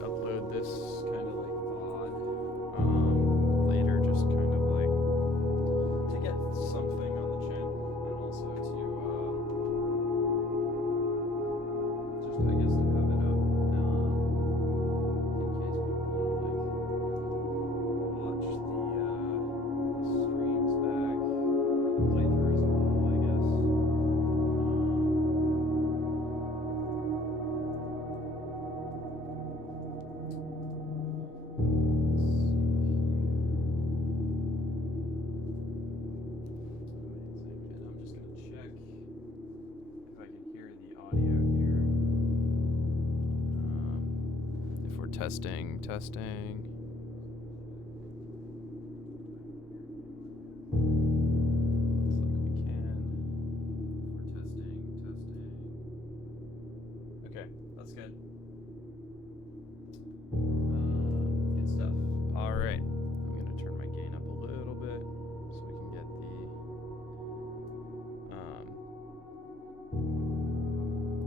upload this kind of like VOD later, just kind of like to get something on the channel, and also to just I guess to have it up in case people want to like watch the streams back or the playthrough as a whole, I guess. Testing. Looks like we can. We're testing. Okay, that's good. Good stuff. All right, I'm gonna turn my gain up a little bit so we can get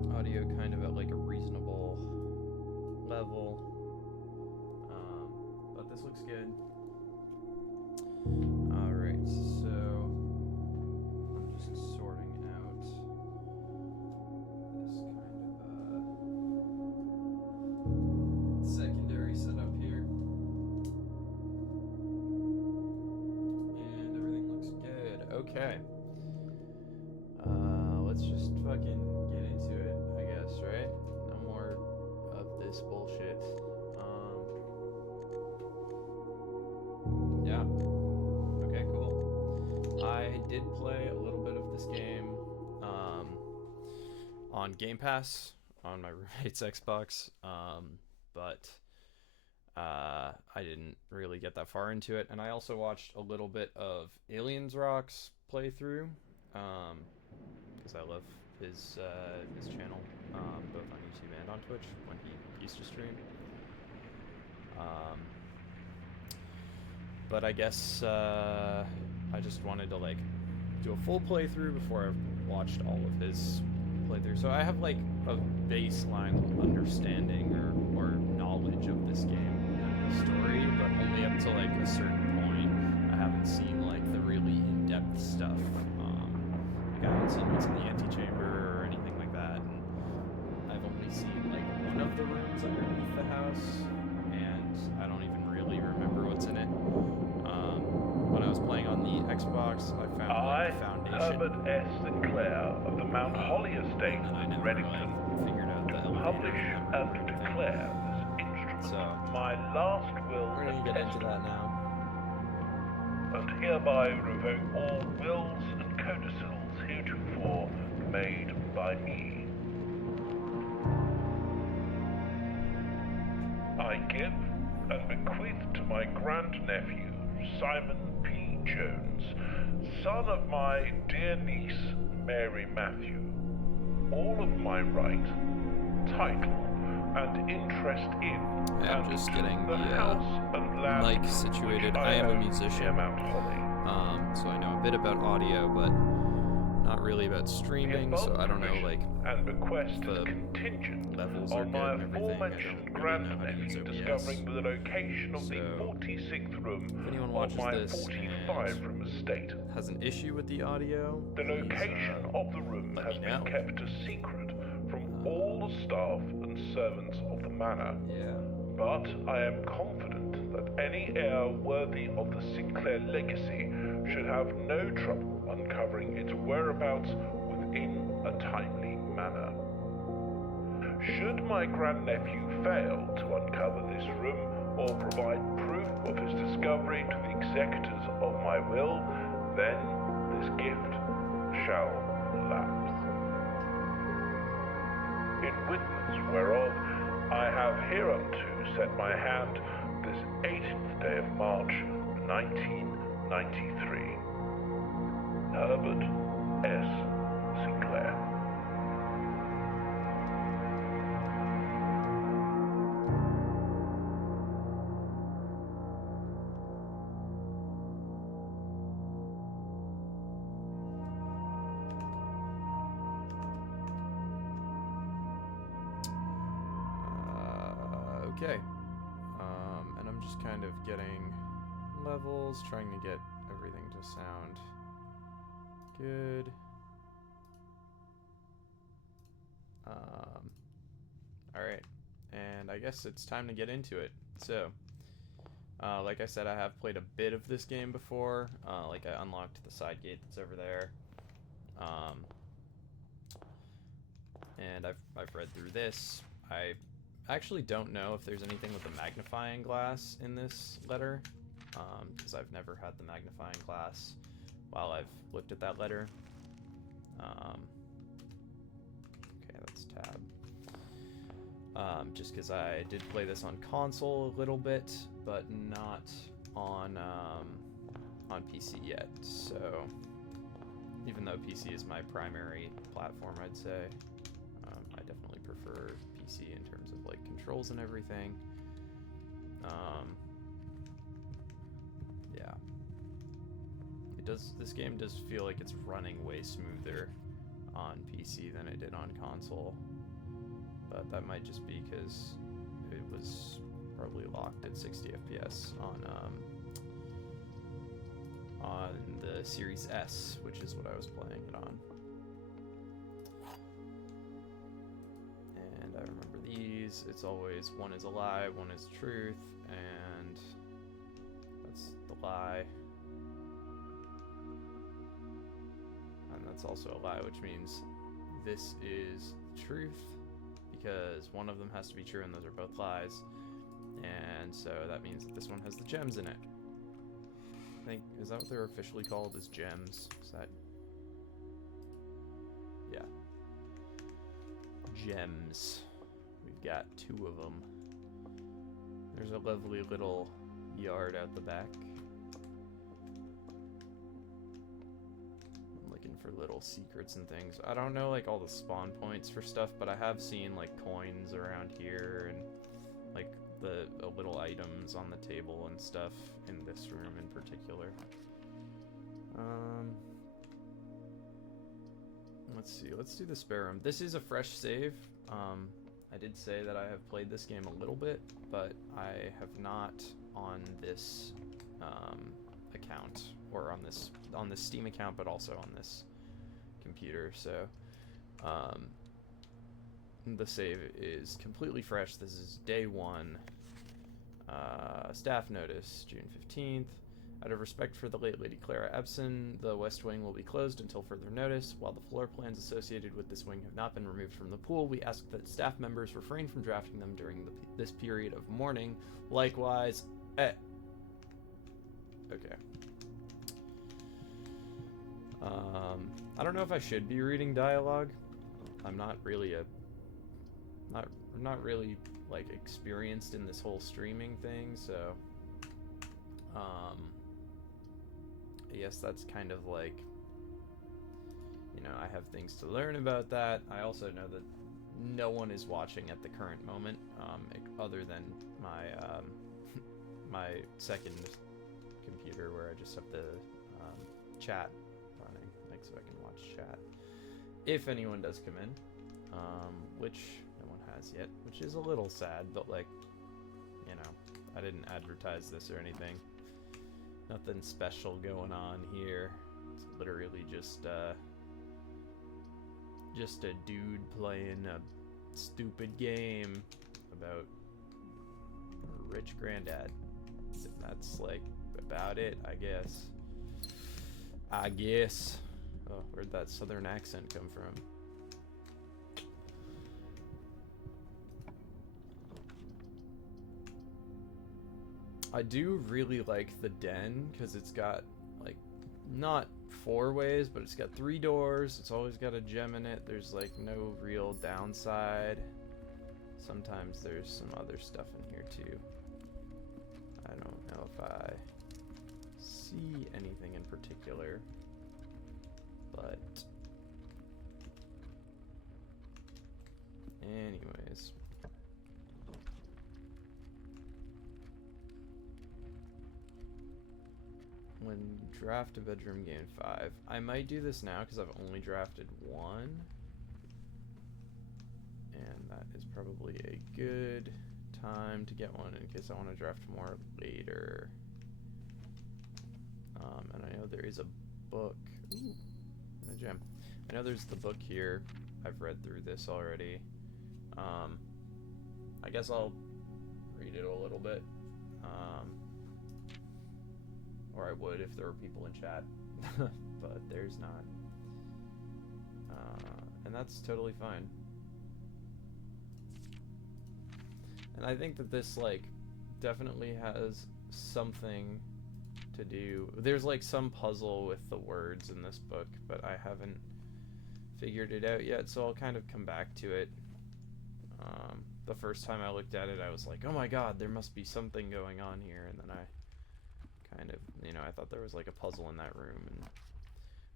the audio kind of at like a reasonable level. But this looks good. All right, so I'm just sorting out this kind of secondary setup here, and everything looks good. Okay. Let's just fucking get into it, I guess, right? No more of this bullshit. Yeah. Okay, cool. I did play a little bit of this game on Game Pass on my roommate's Xbox, but I didn't really get that far into it. And I also watched a little bit of Aliens Rock's playthrough, because I love his channel, both on YouTube and on Twitch when he used to stream. But I guess I just wanted to like do a full playthrough before I watched all of his playthrough. So I have like a baseline understanding or knowledge of this game and the story, but only up to like a certain point. I haven't seen like the really in-depth stuff. Like I haven't seen what's in the antechamber or anything like that. And I've only seen like one of the rooms underneath the house, and I don't even really remember what's in it. When I was playing on the Xbox, I found like, the foundation. Herbert S. Sinclair of the Mount Holly Estate in Reddington figured out the publish and declare this instrument So, my last will we're gonna get into that now. and hereby revoke all wills and codicils heretofore made by me. I give and bequeath to my grandnephew, Simon P. Jones, son of my dear niece, Mary Matthew, all of my right, title, and interest in I'm just getting the house and land mic situated. I am a musician, Mount Holly. So I know a bit about audio, but not really about streaming, so I don't know like and bequest the contingent levels are on good my and everything. I aforementioned don't really know how to use grandnephew OBS. discovering the location of the So, 46th room if anyone of watches my this 45 room estate. has an issue with the audio, The please, location of the room let has me been know. kept a secret from all the staff and servants of the manor. Yeah. But I am confident that any heir worthy of the Sinclair legacy should have no trouble uncovering its whereabouts within a timely manner. Should my grandnephew fail to uncover this room or provide proof of his discovery to the executors of my will, then this gift shall lapse. In witness whereof I have hereunto set my hand this 18th day of March, 1993. Herbert S. Sinclair. Okay. And I'm just kind of getting levels, trying to get everything to sound good. Alright. And I guess it's time to get into it. So, like I said, I have played a bit of this game before. Like I unlocked the side gate that's over there. And I've read through this. I actually don't know if there's anything with a magnifying glass in this letter, because I've never had the magnifying glass while I've looked at that letter. Okay, that's tab. Just because I did play this on console a little bit, but not on PC yet. So even though PC is my primary platform, I'd say I definitely prefer PC in terms of like controls and everything. Yeah, it does. This game does feel like it's running way smoother on PC than it did on console. But that might just be because it was probably locked at 60 FPS on the Series S, which is what I was playing it on. And I remember these. It's always one is a lie, one is truth, and that's the lie. And that's also a lie, which means this is truth, because one of them has to be true and those are both lies. And so that means that this one has the gems in it. I think, is that what they're officially called, is gems? Is that... Yeah. Gems. We've got 2 of them. There's a lovely little yard out the back. For little secrets and things. I don't know like all the spawn points for stuff, but I have seen like coins around here and like the little items on the table and stuff in this room in particular. Let's see, let's do the spare room. This is a fresh save. I did say that I have played this game a little bit, but I have not on this account, or on this Steam account, but also on this computer. So the save is completely fresh. This is day 1. Staff notice, June 15th. Out of respect for the late Lady Clara Epson, the West Wing will be closed until further notice. While the floor plans associated with this wing have not been removed from the pool, we ask that staff members refrain from drafting them during this period of mourning. Likewise, okay. I don't know if I should be reading dialogue. I'm not really not really like experienced in this whole streaming thing, so I guess that's kind of like, you know, I have things to learn about that. I also know that no one is watching at the current moment, other than my my second computer, where I just have the chat running, like, so I can watch chat if anyone does come in, which no one has yet, which is a little sad, but like, you know, I didn't advertise this or anything. Nothing special going on here. It's literally just a dude playing a stupid game about a rich granddad. That's like about it, I guess. Oh, where'd that southern accent come from? I do really like the den, because it's got, like, not 4 ways, but it's got 3 doors. It's always got a gem in it. There's, like, no real downside. Sometimes there's some other stuff in here, too. I don't know if I see anything in particular, but anyways. When draft a bedroom game 5. I might do this now because I've only drafted 1. And that is probably a good time to get one in case I want to draft more later. And I know there is a book. Ooh, a gem. I know there's the book here. I've read through this already. I guess I'll read it a little bit. Or I would if there were people in chat. But there's not. And that's totally fine. And I think that this, like, definitely has something to do. There's, like, some puzzle with the words in this book, but I haven't figured it out yet, so I'll kind of come back to it. The first time I looked at it, I was like, oh my god, there must be something going on here, and then I kind of, you know, I thought there was, like, a puzzle in that room, and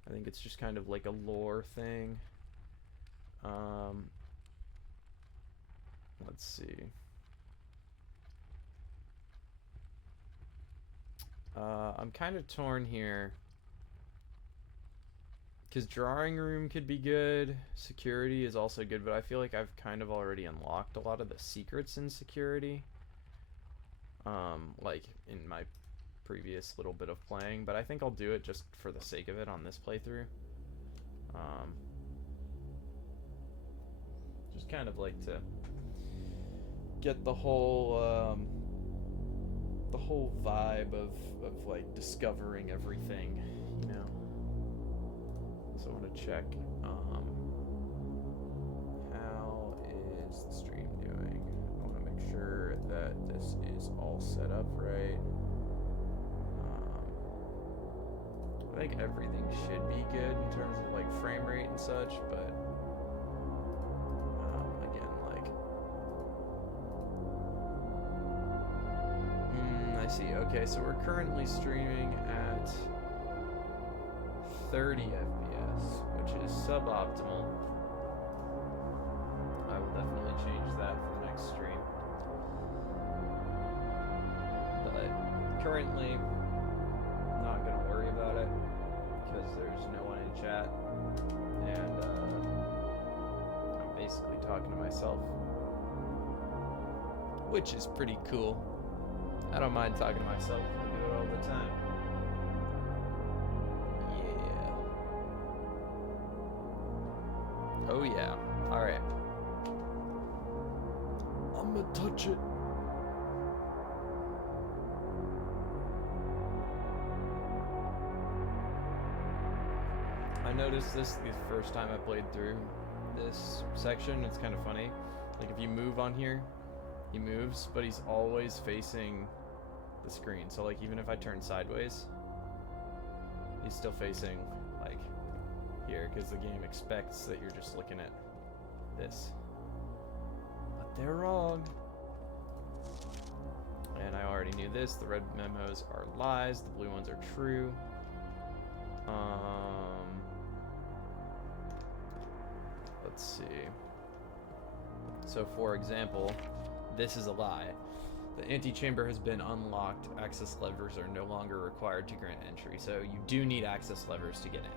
I think it's just kind of like a lore thing. Let's see. I'm kind of torn here. Because drawing room could be good. Security is also good, but I feel like I've kind of already unlocked a lot of the secrets in security. Like in my previous little bit of playing, but I think I'll do it just for the sake of it on this playthrough. Just kind of like to get the whole vibe of like discovering everything, you know. So I want to check how is the stream doing. I want to make sure that this is all set up right. I think everything should be good in terms of like frame rate and such, but again, like I see. Okay, so we're currently streaming at 30 FPS, which is suboptimal. I will definitely change that for the next stream. But currently, not gonna worry about it because there's no one in chat, and I'm basically talking to myself, which is pretty cool. I don't mind talking to myself. I do it all the time. Oh yeah. Alright. I'm gonna touch it. I noticed this the first time I played through this section. It's kind of funny. Like if you move on here, he moves, but he's always facing the screen. So like even if I turn sideways, he's still facing like here, because the game expects that you're just looking at this. But they're wrong. And I already knew this. The red memos are lies. The blue ones are true. Let's see. So for example, this is a lie. The antechamber has been unlocked. Access levers are no longer required to grant entry. So you do need access levers to get in.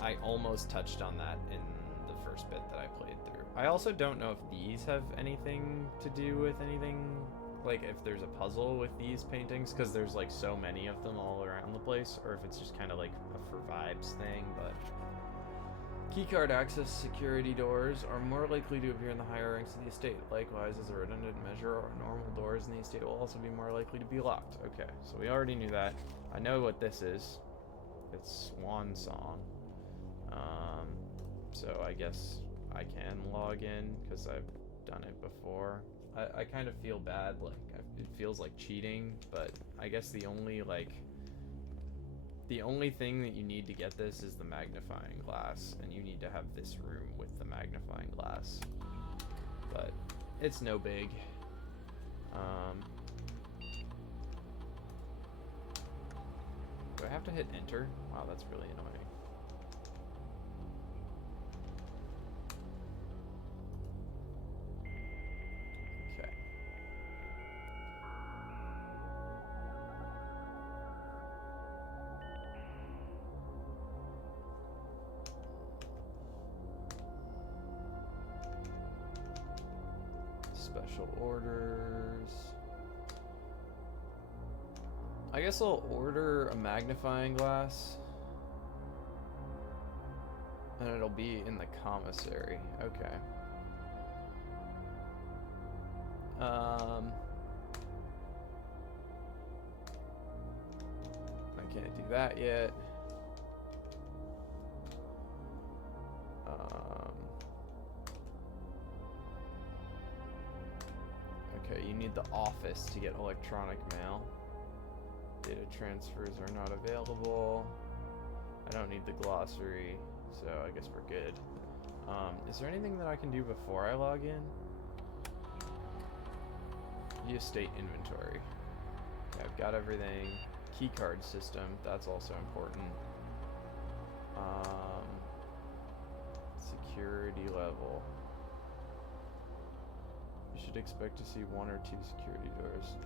I almost touched on that in the first bit that I played through. I also don't know if these have anything to do with anything, like if there's a puzzle with these paintings, because there's like so many of them all around the place, or if it's just kind of like a for vibes thing. But keycard access security doors are more likely to appear in the higher ranks of the estate. Likewise, as a redundant measure, normal doors in the estate will also be more likely to be locked. Okay, so we already knew that. I know what this is. It's Swan Song. So I guess I can log in because I've done it before. I kind of feel bad, like it feels like cheating, but I guess the only thing that you need to get this is the magnifying glass, and you need to have this room with the magnifying glass. But it's no big. Do I have to hit enter? Wow, that's really annoying. Okay. Special orders. I guess I'll order a magnifying glass. And it'll be in the commissary. Okay. I can't do that yet. Okay, you need the office to get electronic mail. Data transfers are not available. I don't need the glossary, so I guess we're good. Is there anything that I can do before I log in? View state inventory. Okay, I've got everything. Keycard system, that's also important. Security level. You should expect to see 1 or 2 security doors.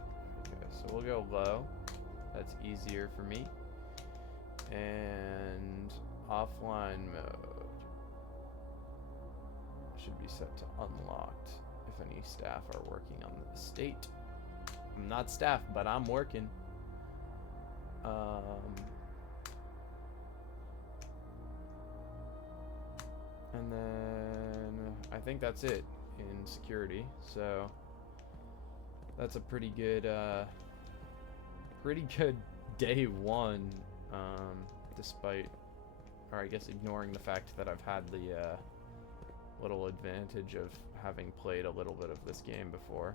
Okay, so we'll go low. That's easier for me. And offline mode should be set to unlocked if any staff are working on the estate. I'm not staff, but I'm working. And then I think that's it in security. So that's a pretty good day one, despite, or I guess ignoring the fact that I've had the little advantage of having played a little bit of this game before.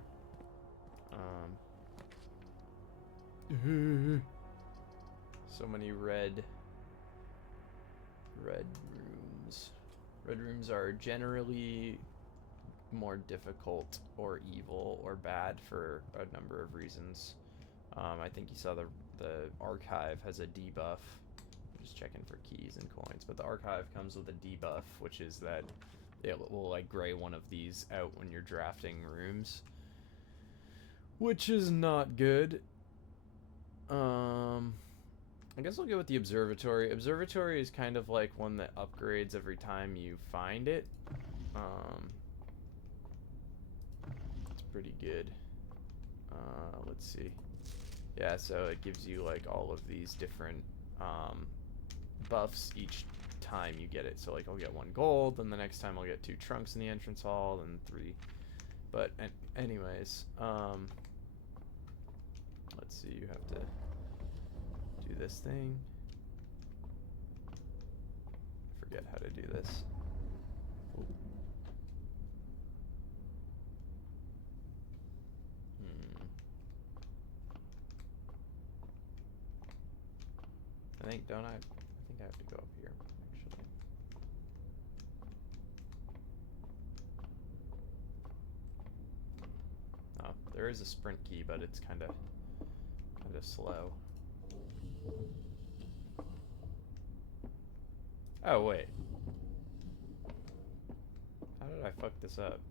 So many red rooms. Red rooms are generally more difficult or evil or bad for a number of reasons. I think you saw the archive has a debuff. I'm just checking for keys and coins, but the archive comes with a debuff, which is that it will like gray one of these out when you're drafting rooms, which is not good. I guess I'll go with the observatory. Observatory is kind of like one that upgrades every time you find it. It's pretty good. Let's see. Yeah, so it gives you like all of these different buffs each time you get it. So like I'll get 1 gold, then the next time I'll get 2 trunks in the entrance hall, then 3. But anyways, let's see. You have to do this thing. Forget how to do this. Ooh. I think I have to go up here, actually. Oh, there is a sprint key, but it's kind of slow. Oh, wait. How did I fuck this up?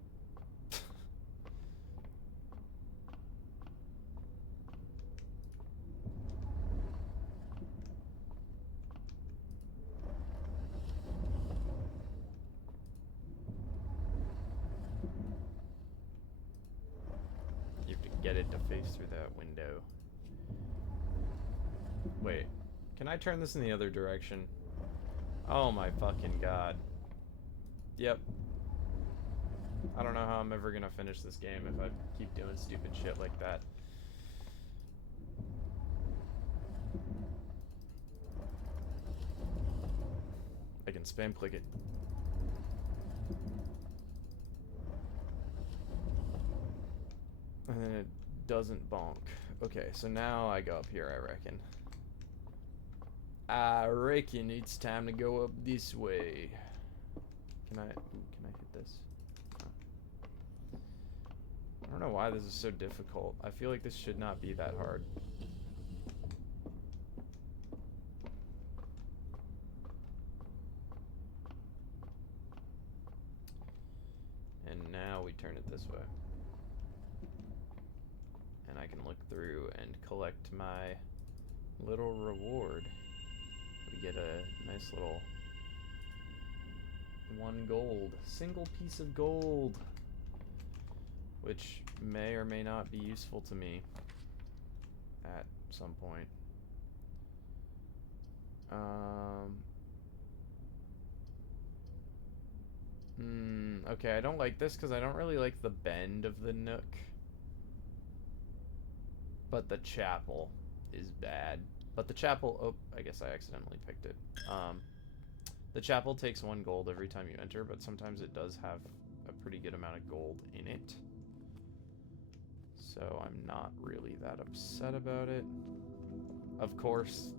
You have to get it to face through that window. Wait, can I turn this in the other direction? Oh my fucking god. Yep. I don't know how I'm ever gonna finish this game if I keep doing stupid shit like that. I can spam click it. And then it doesn't bonk. Okay, so now I go up here, I reckon. I reckon it's time to go up this way. Can I hit this? Oh. I don't know why this is so difficult. I feel like this should not be that hard. And now we turn it this way. And I can look through and collect my little reward. We get a nice little 1 gold. Single piece of gold. which may or may not be useful to me at some point. Okay, I don't like this because I don't really like the bend of the nook. But the chapel is bad. But the chapel, oh, I guess I accidentally picked it. The chapel takes 1 gold every time you enter, but sometimes it does have a pretty good amount of gold in it. So I'm not really that upset about it. Of course,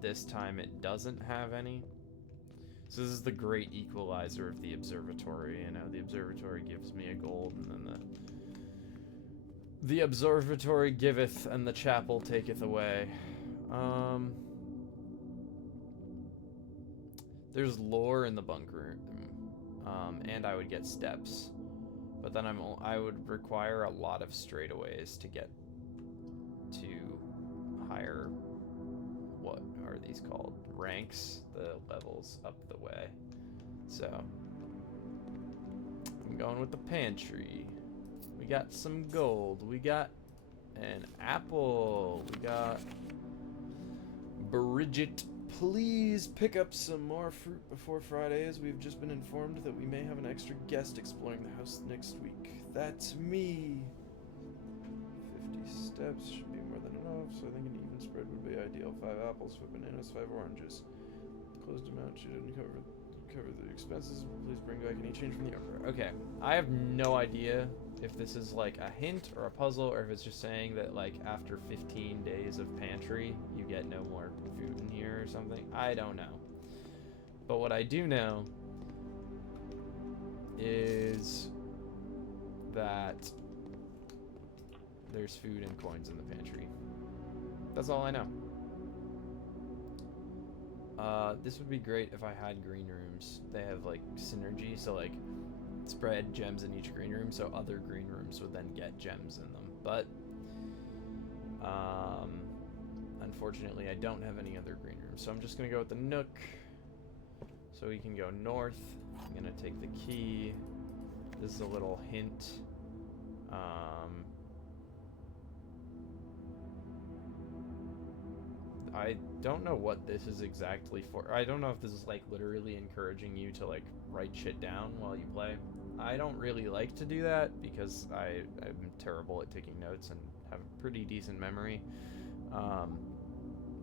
this time it doesn't have any. So this is the great equalizer of the observatory. You know, the observatory gives me a gold, and then the observatory giveth, and the chapel taketh away. There's lore in the bunk room, and I would get steps, but then I would require a lot of straightaways to get to higher, what are these called? Ranks, the levels up the way. So I'm going with the pantry. We got some gold. We got an apple. We got Bridget. Please pick up some more fruit before Friday, as we've just been informed that we may have an extra guest exploring the house next week. That's me. 50 steps should be more than enough, so I think an even spread would be ideal. 5 apples, 5 bananas, 5 oranges. Closed amount should cover the expenses. Please bring back any change from the order. Okay, I have no idea if this is like a hint or a puzzle, or if it's just saying that like after 15 days of pantry you get no more food in here or something. I don't know. But what I do know is that there's food and coins in the pantry. That's all I know. This would be great if I had green rooms. They have like synergy, so like spread gems in each green room, so other green rooms would then get gems in them. But unfortunately I don't have any other green rooms, so I'm just gonna go with the nook, so we can go north. I'm gonna take the key. This is a little hint. I don't know what this is exactly for. I don't know if this is like literally encouraging you to like write shit down while you play. I don't really like to do that because I'm terrible at taking notes and have a pretty decent memory.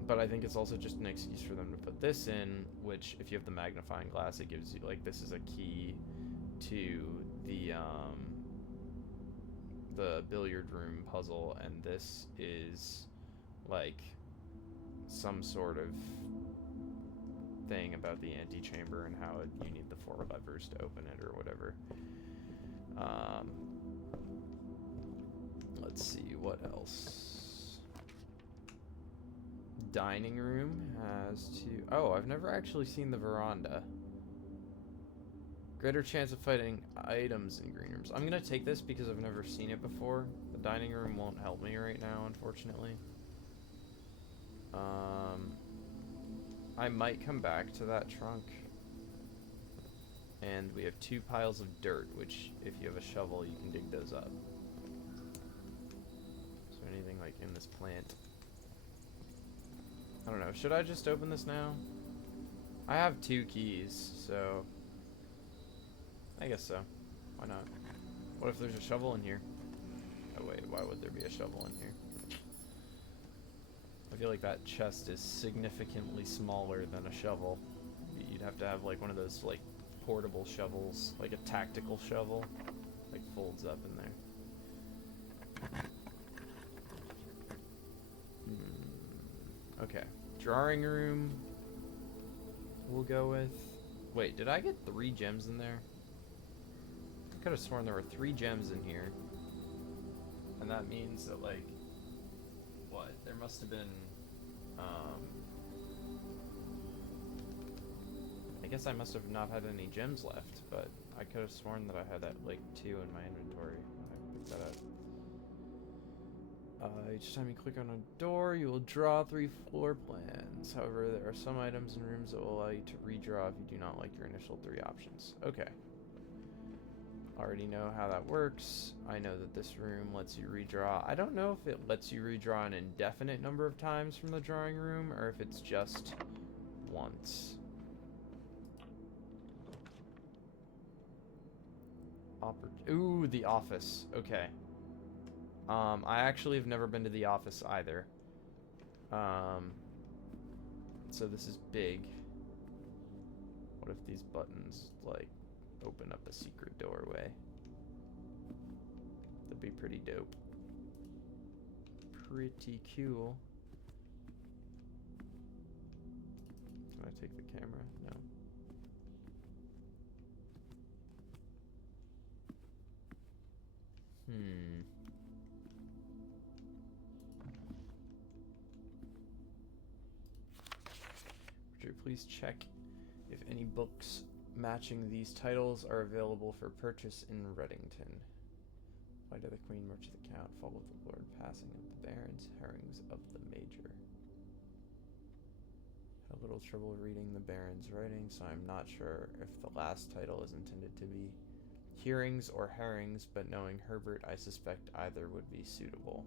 But I think it's also just an excuse for them to put this in, which if you have the magnifying glass, it gives you like, this is a key to the billiard room puzzle, and this is like some sort of thing about the antechamber and how you need the 4 levers to open it or whatever. Let's see, what else? Dining room has 2. Oh, I've never actually seen the veranda. Greater chance of finding items in green rooms. I'm gonna take this because I've never seen it before. The dining room won't help me right now, unfortunately. I might come back to that trunk. And we have 2 piles of dirt, which if you have a shovel, you can dig those up. Is there anything like in this plant? I don't know. Should I just open this now? I have 2 keys, so I guess so. Why not? What if there's a shovel in here? Oh wait, why would there be a shovel in here? I feel like that chest is significantly smaller than a shovel. You'd have to have like one of those like portable shovels, like a tactical shovel, like folds up in there. Okay, drawing room we'll go with. Wait, did I get 3 gems in there? I could have sworn there were 3 gems in here. And that means that like, what? There must have been, I guess I must have not had any gems left, but I could have sworn that I had that like 2 in my inventory when I picked that up. Each time you click on a door, you will draw 3 floor plans. However, there are some items in rooms that will allow you to redraw if you do not like your initial 3 options. Okay. already know how that works. I know that this room lets you redraw. I don't know if it lets you redraw an indefinite number of times from the drawing room or if it's just once. Ooh, the office. Okay. I actually have never been to the office either. So this is big. What if these buttons, like, open up a secret doorway? That'd be pretty dope. Pretty cool. Can I take the camera? No. Would you please check if any books matching these titles are available for purchase in Reddington? Flight of the Queen, March of the Count, Fall of the Lord, Passing of the Barons, Herrings of the Major. Had a little trouble reading the Baron's writing, so I'm not sure if the last title is intended to be Hearings or Herrings, but knowing Herbert, I suspect either would be suitable.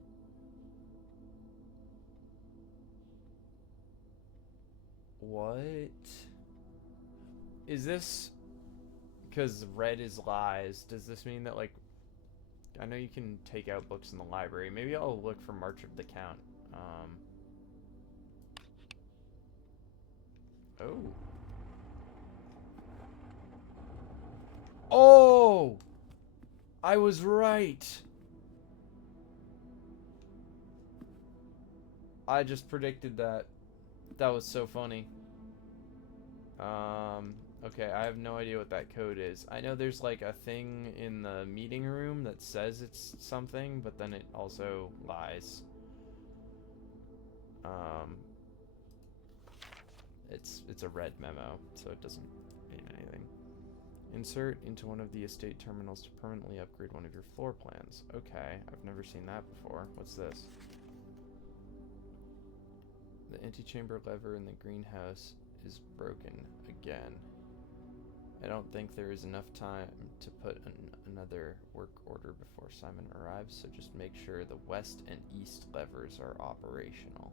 What? Is this... Because red is lies, does this mean that, like... I know you can take out books in the library. Maybe I'll look for March of the Count. Oh. Oh! I was right! I just predicted that. That was so funny. Okay, I have no idea what that code is. I know there's like a thing in the meeting room that says it's something, but then it also lies. It's a red memo, so it doesn't mean anything. Insert into one of the estate terminals to permanently upgrade one of your floor plans. Okay, I've never seen that before. What's this? The antechamber lever in the greenhouse is broken again. I don't think there is enough time to put another work order before Simon arrives, so just make sure the west and east levers are operational.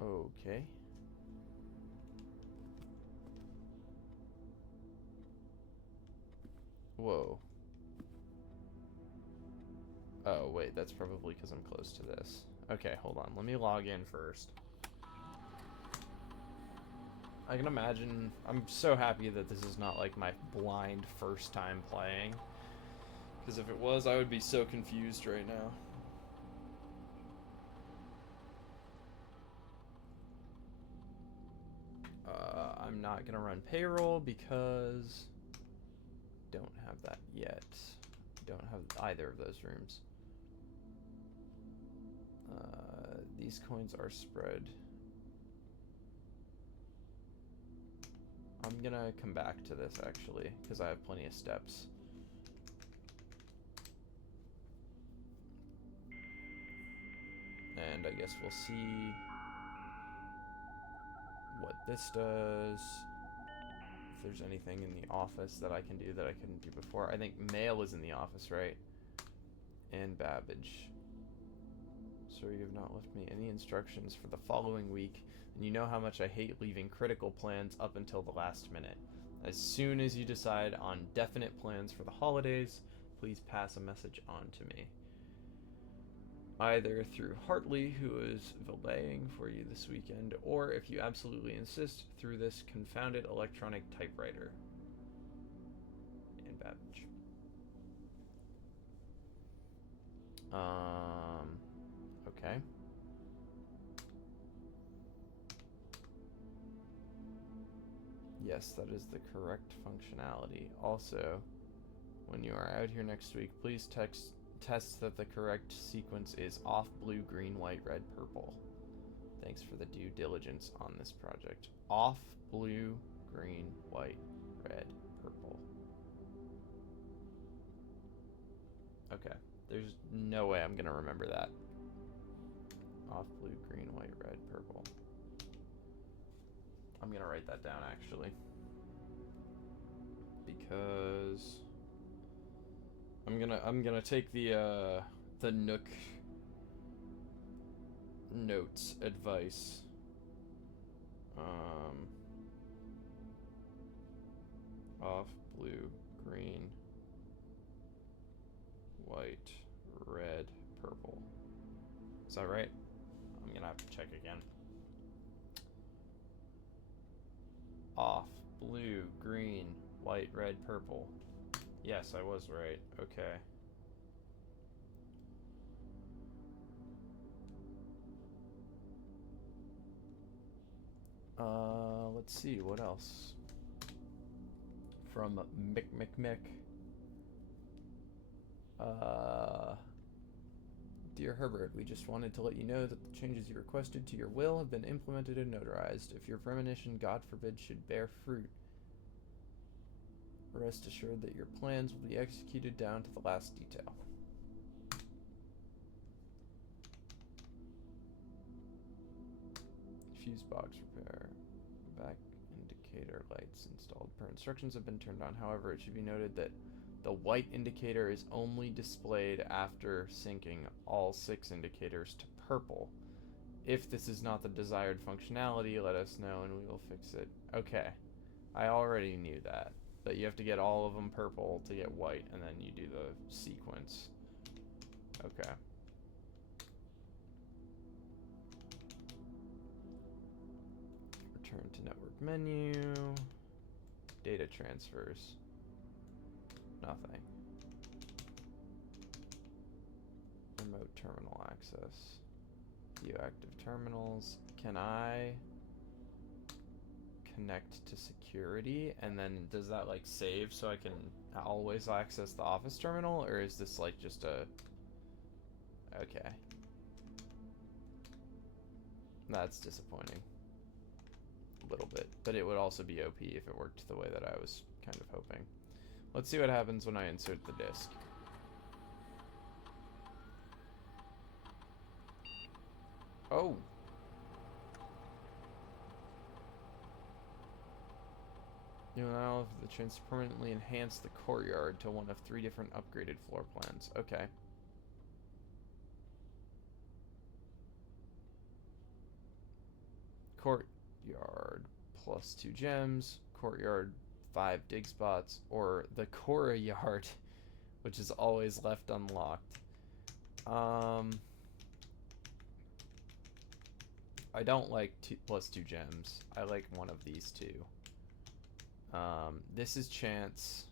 Okay. Whoa. Oh, wait, that's probably because I'm close to this. Okay, hold on. Let me log in first. I can imagine... I'm so happy that this is not, like, my blind first time playing. Because if it was, I would be so confused right now. I'm not gonna run payroll because... don't have that yet. Don't have either of those rooms. These coins are spread. I'm gonna come back to this actually, because I have plenty of steps. And I guess we'll see what this does. If there's anything in the office that I can do that I couldn't do before. I think mail is in the office, right? And Babbage. Sir, you have not left me any instructions for the following week, and you know how much I hate leaving critical plans up until the last minute. As soon as you decide on definite plans for the holidays, please pass a message on to me. Either through Hartley, who is valeting for you this weekend, or if you absolutely insist, through this confounded electronic typewriter. And Babbage. Okay. Yes, that is the correct functionality. Also, when you are out here next week, please test that the correct sequence is off blue, green, white, red, purple. Thanks for the due diligence on this project. Off blue, green, white, red, purple. Okay, there's no way I'm gonna remember that. Off blue, green, white, red, purple. I'm gonna write that down actually, because I'm gonna take the Nook notes advice. Off blue, green, white, red, purple. Is that right? I'm gonna have to check again. Off blue, green, white, red, purple. Yes, I was right. Okay. Let's see, what else? From Mick. Dear Herbert, we just wanted to let you know that the changes you requested to your will have been implemented and notarized. If your premonition, God forbid, should bear fruit, rest assured that your plans will be executed down to the last detail. Fuse box repair. Back indicator lights installed per instructions have been turned on. However, it should be noted that the white indicator is only displayed after syncing all 6 indicators to purple. If this is not the desired functionality, let us know and we will fix it. Okay, I already knew that. But you have to get all of them purple to get white, and then you do the sequence. Okay. Return to network menu. Data transfers. Nothing. Remote terminal access. View active terminals. Can I connect to security? And then does that like save so I can always access the office terminal? Or is this like just a... Okay. That's disappointing. A little bit. But it would also be OP if it worked the way that I was kind of hoping. Let's see what happens when I insert the disk. Oh! You now have the chance to permanently enhance the courtyard to one of 3 different upgraded floor plans. Okay. Courtyard plus 2 gems. Courtyard 5 dig spots. Or the Cora yard, which is always left unlocked. I don't like plus 2 gems. I like one of these 2. This is chance.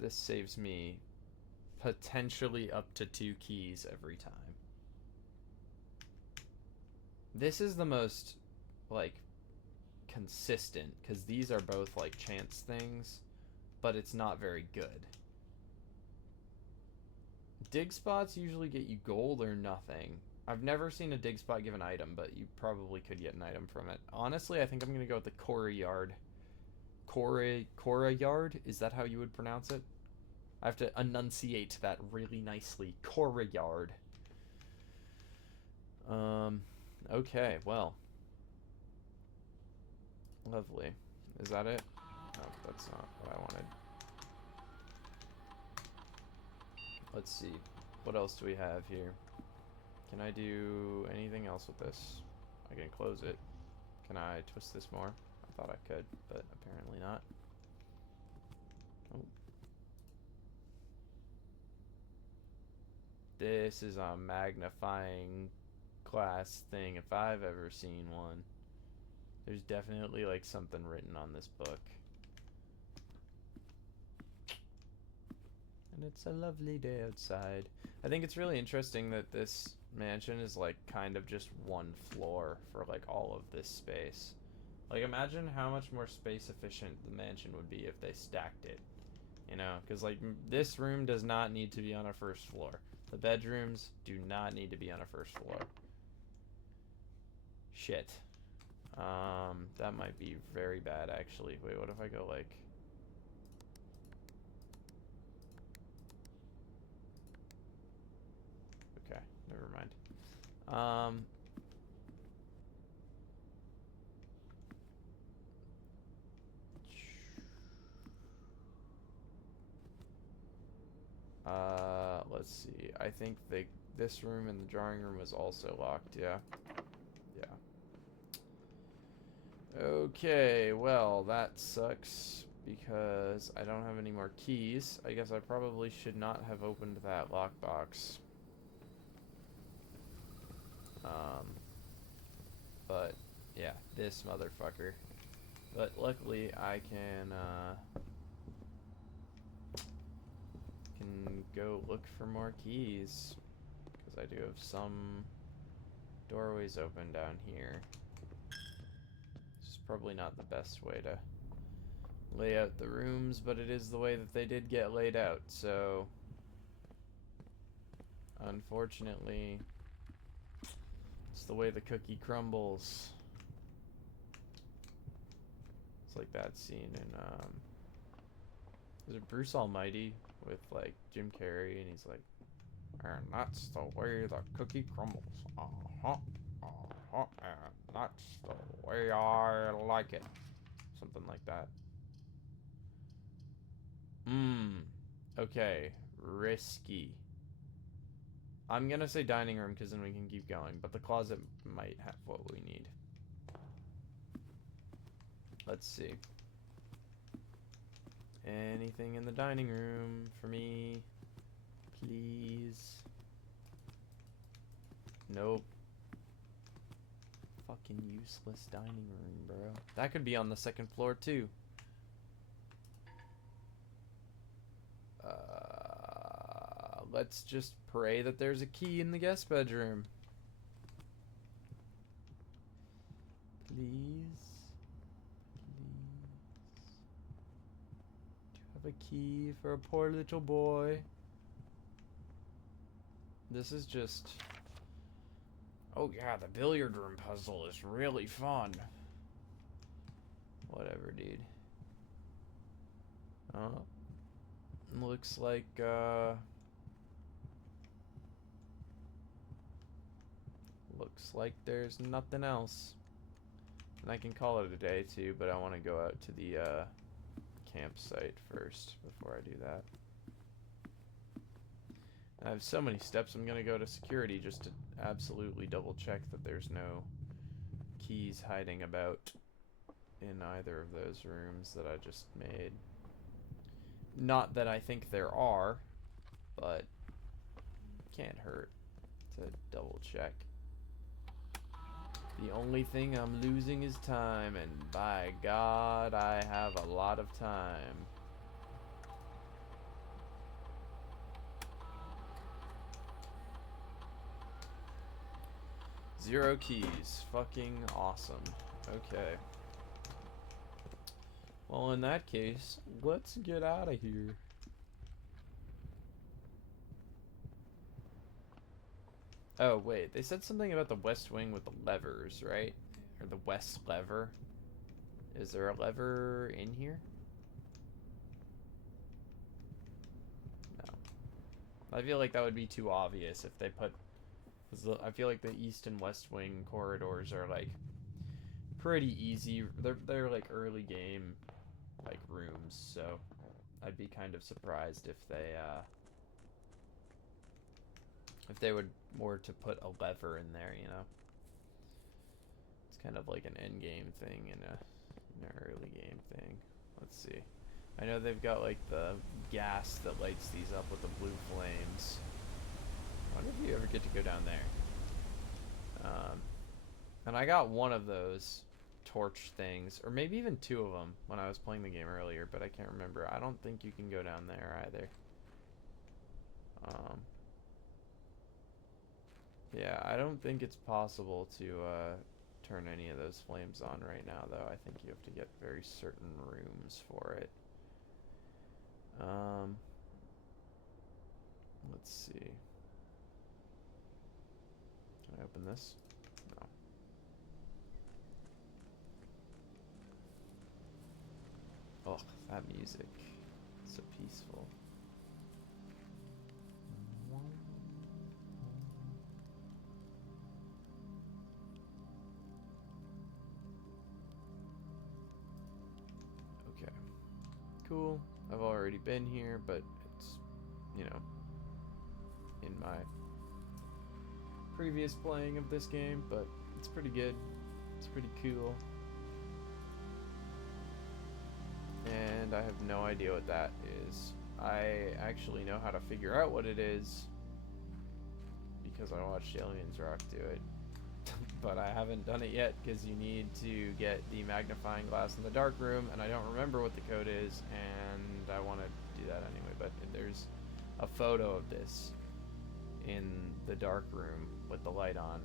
This saves me potentially up to 2 keys every time. This is the most, like, consistent, because these are both, like, chance things, but it's not very good. Dig spots usually get you gold or nothing. I've never seen a dig spot give an item, but you probably could get an item from it. Honestly, I think I'm going to go with the Cora yard. Cora yard? Is that how you would pronounce it? I have to enunciate that really nicely. Cora yard. Okay, well. Lovely. Is that it? No, that's not what I wanted. Let's see. What else do we have here? Can I do anything else with this? I can close it. Can I twist this more? I thought I could, but apparently not. Oh. This is a magnifying glass thing if I've ever seen one. There's definitely like something written on this book. And it's a lovely day outside. I think it's really interesting that this mansion is like kind of just one floor for like all of this space. Like imagine how much more space efficient the mansion would be if they stacked it. You know, because like this room does not need to be on a first floor. The bedrooms do not need to be on a first floor. Shit. That might be very bad actually. Wait, what if I go like... Okay, never Um, let's see. I think this room and the drawing room was also locked. Yeah. Yeah. Okay, well, that sucks because I don't have any more keys. I guess I probably should not have opened that lockbox. But yeah, this motherfucker. But luckily I can go look for more keys because I do have some doorways open down here. This is probably not the best way to lay out the rooms, but it is the way that they did get laid out, so unfortunately it's the way the cookie crumbles. It's like that scene in is it Bruce Almighty with like Jim Carrey, and he's like, and that's the way the cookie crumbles. Uh-huh. Uh-huh. And that's the way I like it. Something like that. Okay. Risky. I'm gonna say dining room because then we can keep going, but the closet might have what we need. Let's see. Anything in the dining room for me? Please. Nope. Fucking useless dining room, bro. That could be on the second floor, too. Let's just pray that there's a key in the guest bedroom. Please. Please. Do you have a key for a poor little boy? This is just... Oh yeah, the billiard room puzzle is really fun. Whatever, dude. Looks like, looks like there's nothing else. And I can call it a day, too, but I want to go out to the, campsite first before I do that. I have so many steps, I'm gonna go to security just to absolutely double check that there's no keys hiding about in either of those rooms that I just made. Not that I think there are, but can't hurt to double check. The only thing I'm losing is time, and by God, I have a lot of time. Zero keys. Fucking awesome. Okay. Well, in that case, let's get out of here. Oh, wait. They said something about the west wing with the levers, right? Or the west lever. Is there a lever in here? No. I feel like that would be too obvious if they put... I feel like the east and west wing corridors are, like, pretty easy. They're like, early game, like, rooms, so I'd be kind of surprised if they would more to put a lever in there, you know? It's kind of like an end game thing and an early game thing. Let's see. I know they've got like the gas that lights these up with the blue flames. I wonder if you ever get to go down there. And I got one of those torch things, or maybe even two of them when I was playing the game earlier, but I can't remember. I don't think you can go down there either. Yeah, I don't think it's possible to turn any of those flames on right now, though. I think you have to get very certain rooms for it. Let's see. Can I open this? No. Oh, that music. It's so peaceful. cool. I've already been here, but it's, you know, in my previous playing of this game, but it's pretty good. It's pretty cool. And I have no idea what that is. I actually know how to figure out what it is because I watched Aliens Rock do it. But I haven't done it yet because you need to get the magnifying glass in the dark room, and I don't remember what the code is, and I want to do that anyway. But there's a photo of this in the dark room with the light on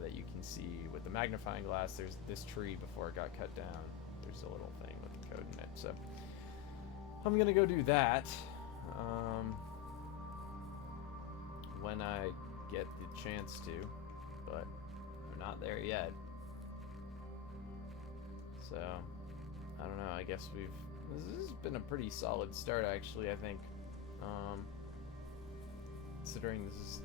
that you can see with the magnifying glass. There's this tree before it got cut down. There's a little thing with the code in it. So I'm gonna go do that when I get the chance to, but we're not there yet. So I don't know. I guess this has been a pretty solid start, actually. I think, considering this is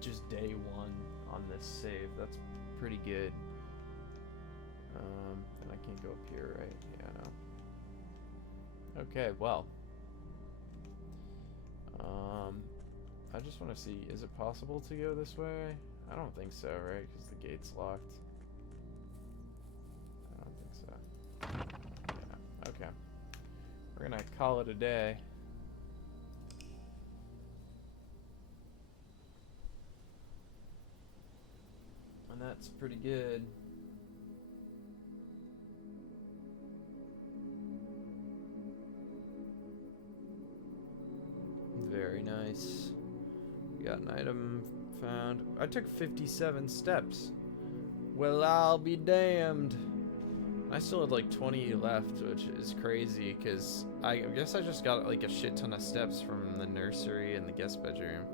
just day one on this save, that's pretty good. And I can't go up here, right? Yeah, no. Okay, well. I just want to see, is it possible to go this way? I don't think so, right? Because the gate's locked. I don't think so. Yeah, okay. We're gonna call it a day. And that's pretty good. Very nice. We got an item found. I took 57 steps. Well, I'll be damned. I still have like 20 left, which is crazy because I guess I just got like a shit ton of steps from the nursery and the guest bedroom.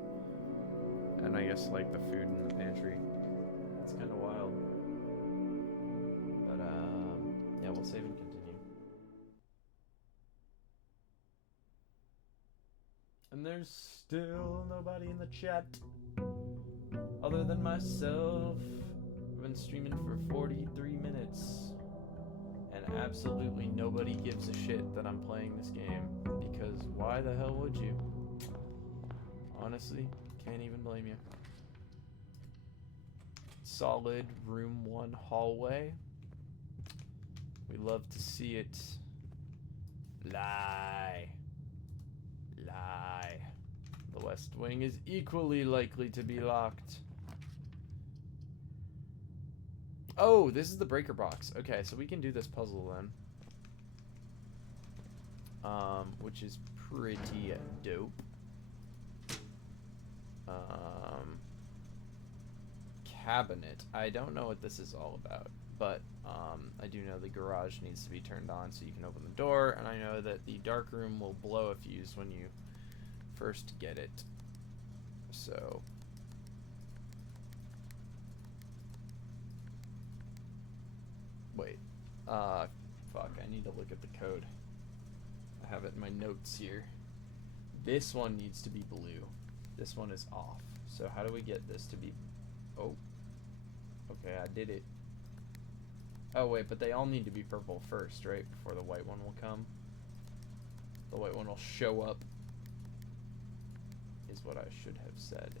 And I guess like the food in the pantry. It's kind of wild. But yeah, we'll save and continue. And there's still nobody in the chat other than myself. I've been streaming for 43 minutes. And absolutely nobody gives a shit that I'm playing this game. Because why the hell would you? Honestly, can't even blame you. Solid room 1 hallway. We love to see it. Lie. Lie. The West Wing is equally likely to be locked. Oh, this is the breaker box. Okay, so we can do this puzzle then. Which is pretty dope. Cabinet. I don't know what this is all about, but I do know the garage needs to be turned on so you can open the door, and I know that the dark room will blow a fuse when you first get it. So wait. Fuck, I need to look at the code. I have it in my notes here. This one needs to be blue. This one is off. So how do we get this to be... Oh. Okay, I did it. Oh, wait, but they all need to be purple first, right? Before the white one will come. The white one will show up, is what I should have said.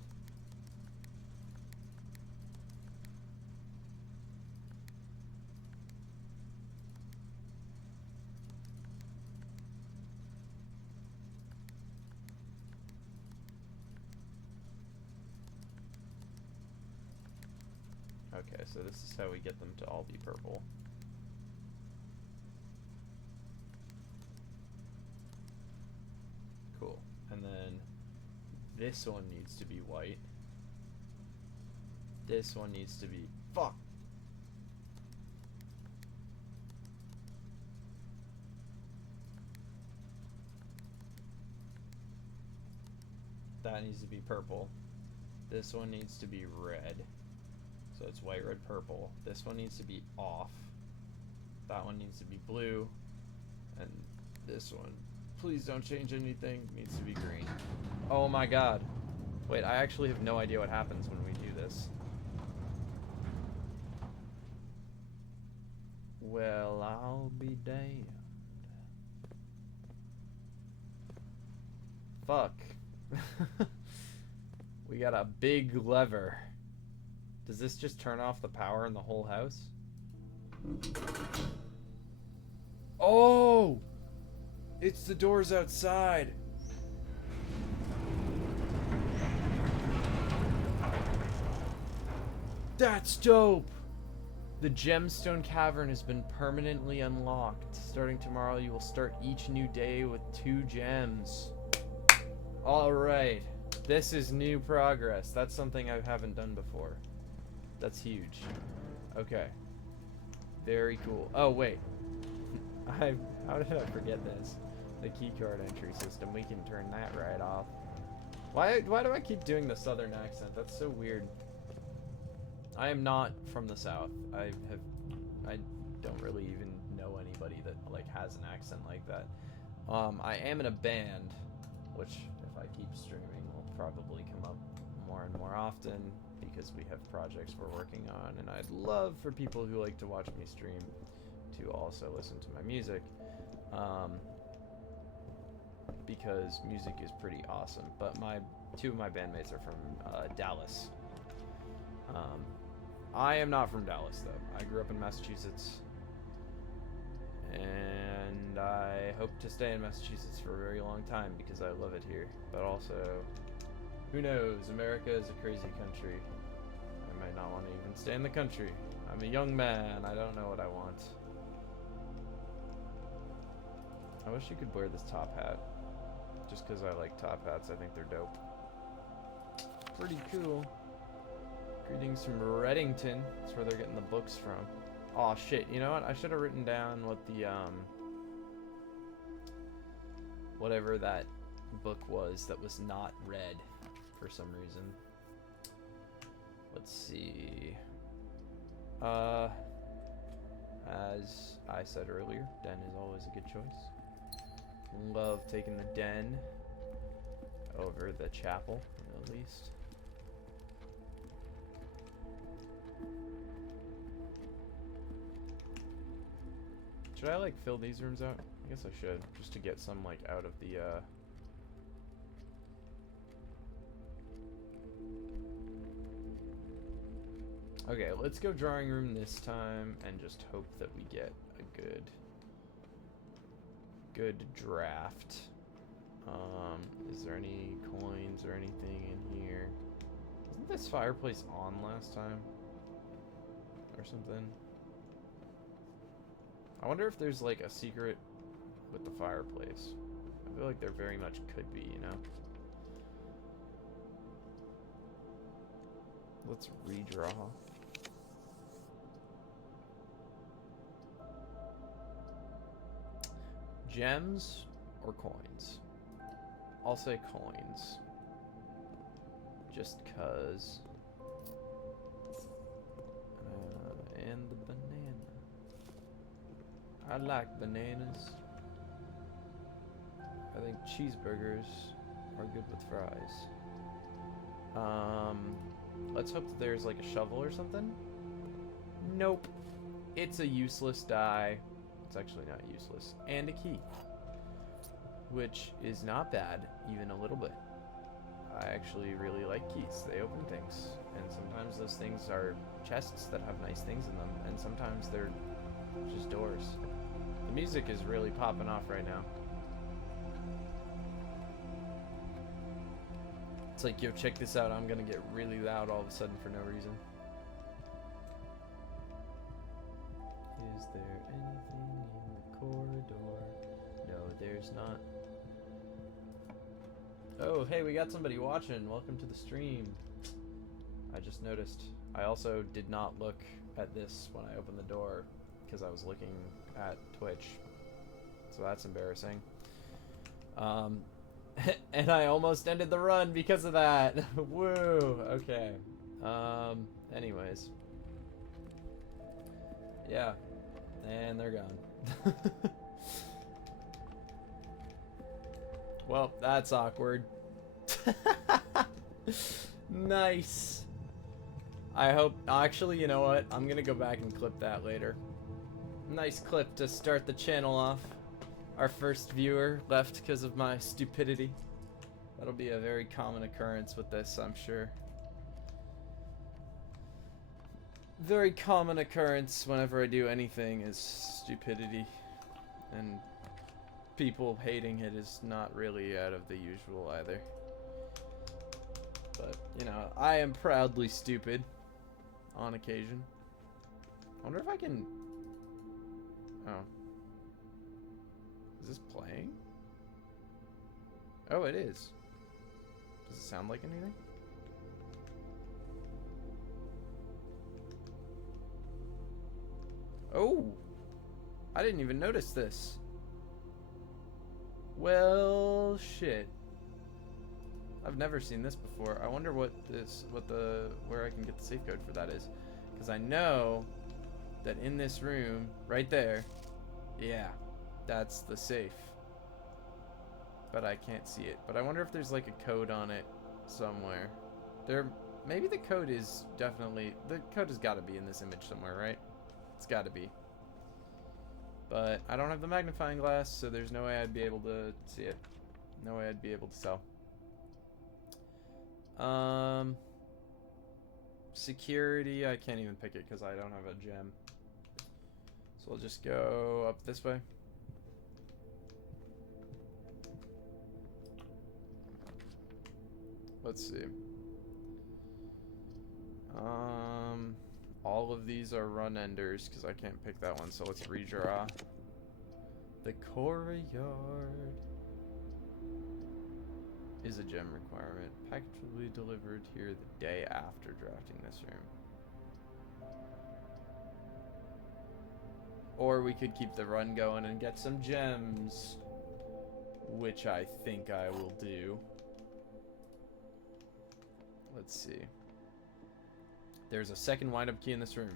Okay, so this is how we get them to all be purple. Cool. And then this one needs to be white. This one needs to be... Fuck! That needs to be purple. This one needs to be red. So it's white, red, purple. This one needs to be off. That one needs to be blue. And this one, please don't change anything, needs to be green. Oh my god. Wait, I actually have no idea what happens when we do this. Well, I'll be damned. fuck? We got a big lever. Does this just turn off the power in the whole house? Oh! It's the doors outside. That's dope! The gemstone cavern has been permanently unlocked. Starting tomorrow, you will start each new day with 2 gems. Alright. This is new progress. That's something I haven't done before. That's huge. Okay. Very cool. Oh, wait. How did I forget this? The keycard entry system. We can turn that right off. Why do I keep doing the southern accent? That's so weird. I am not from the South. I don't really even know anybody that like has an accent like that. I am in a band, which if I keep streaming will probably come up more and more often because we have projects we're working on, and I'd love for people who like to watch me stream to also listen to my music, because music is pretty awesome. But 2 of my bandmates are from Dallas. I am not from Dallas, though. I grew up in Massachusetts, and I hope to stay in Massachusetts for a very long time because I love it here. But also, who knows? America is a crazy country. I might not want to even stay in the country. I'm a young man. I don't know what I want. I wish you could wear this top hat. Just because I like top hats. I think they're dope. Pretty cool. Greetings from Reddington. That's where they're getting the books from. Aw, shit. You know what? I should have written down what the, whatever that book was that was not read for some reason. Let's see. As I said earlier, den is always a good choice. Love taking the den over the chapel, at least. Should I like fill these rooms out? I guess I should, just to get some like out of the Okay, let's go drawing room this time and just hope that we get a good draft. Is there any coins or anything in here? Wasn't this fireplace on last time? Or something? I wonder if there's like a secret with the fireplace. I feel like there very much could be, you know? Let's redraw. Gems or coins? I'll say coins. Just cause. And the banana. I like bananas. I think cheeseburgers are good with fries. Let's hope that there's like a shovel or something. Nope. It's a useless die. It's actually not useless. And a key. Which is not bad, even a little bit. I actually really like keys. They open things. And sometimes those things are chests that have nice things in them. And sometimes they're just doors. The music is really popping off right now. It's like, yo, check this out. I'm gonna get really loud all of a sudden for no reason. Is there anything in the corridor? No, there's not. Oh, hey, we got somebody watching. Welcome to the stream. I just noticed. I also did not look at this when I opened the door because I was looking at Twitch. So that's embarrassing. And I almost ended the run because of that. Woo. Okay. Anyways. Yeah. And they're gone. Well, that's awkward. Nice. I hope... Actually, you know what? I'm gonna go back and clip that later. Nice clip to start the channel off. Our first viewer left because of my stupidity. That'll be a very common occurrence with this, I'm sure. Very common occurrence whenever I do anything is stupidity. And people hating it is not really out of the usual either. But, you know, I am proudly stupid on occasion. I wonder if I can... Oh. Is this playing? Oh, it is. Does it sound like anything? Oh! I didn't even notice this. Well, shit. I've never seen this before. I wonder where I can get the safe code for that is. Because I know that in this room, right there, yeah, that's the safe. But I can't see it. But I wonder if there's like a code on it somewhere. Maybe the code is definitely, the code has got to be in this image somewhere, right? It's got to be. But I don't have the magnifying glass, so there's no way I'd be able to see it. No way I'd be able to tell. Security, I can't even pick it because I don't have a gem. So I'll just go up this way. Let's see. All of these are run enders because I can't pick that one, so let's redraw. The courtyard is a gem requirement. Package will be delivered here the day after drafting this room. Or we could keep the run going and get some gems, which I think I will do. Let's see. There's a second wind-up key in this room.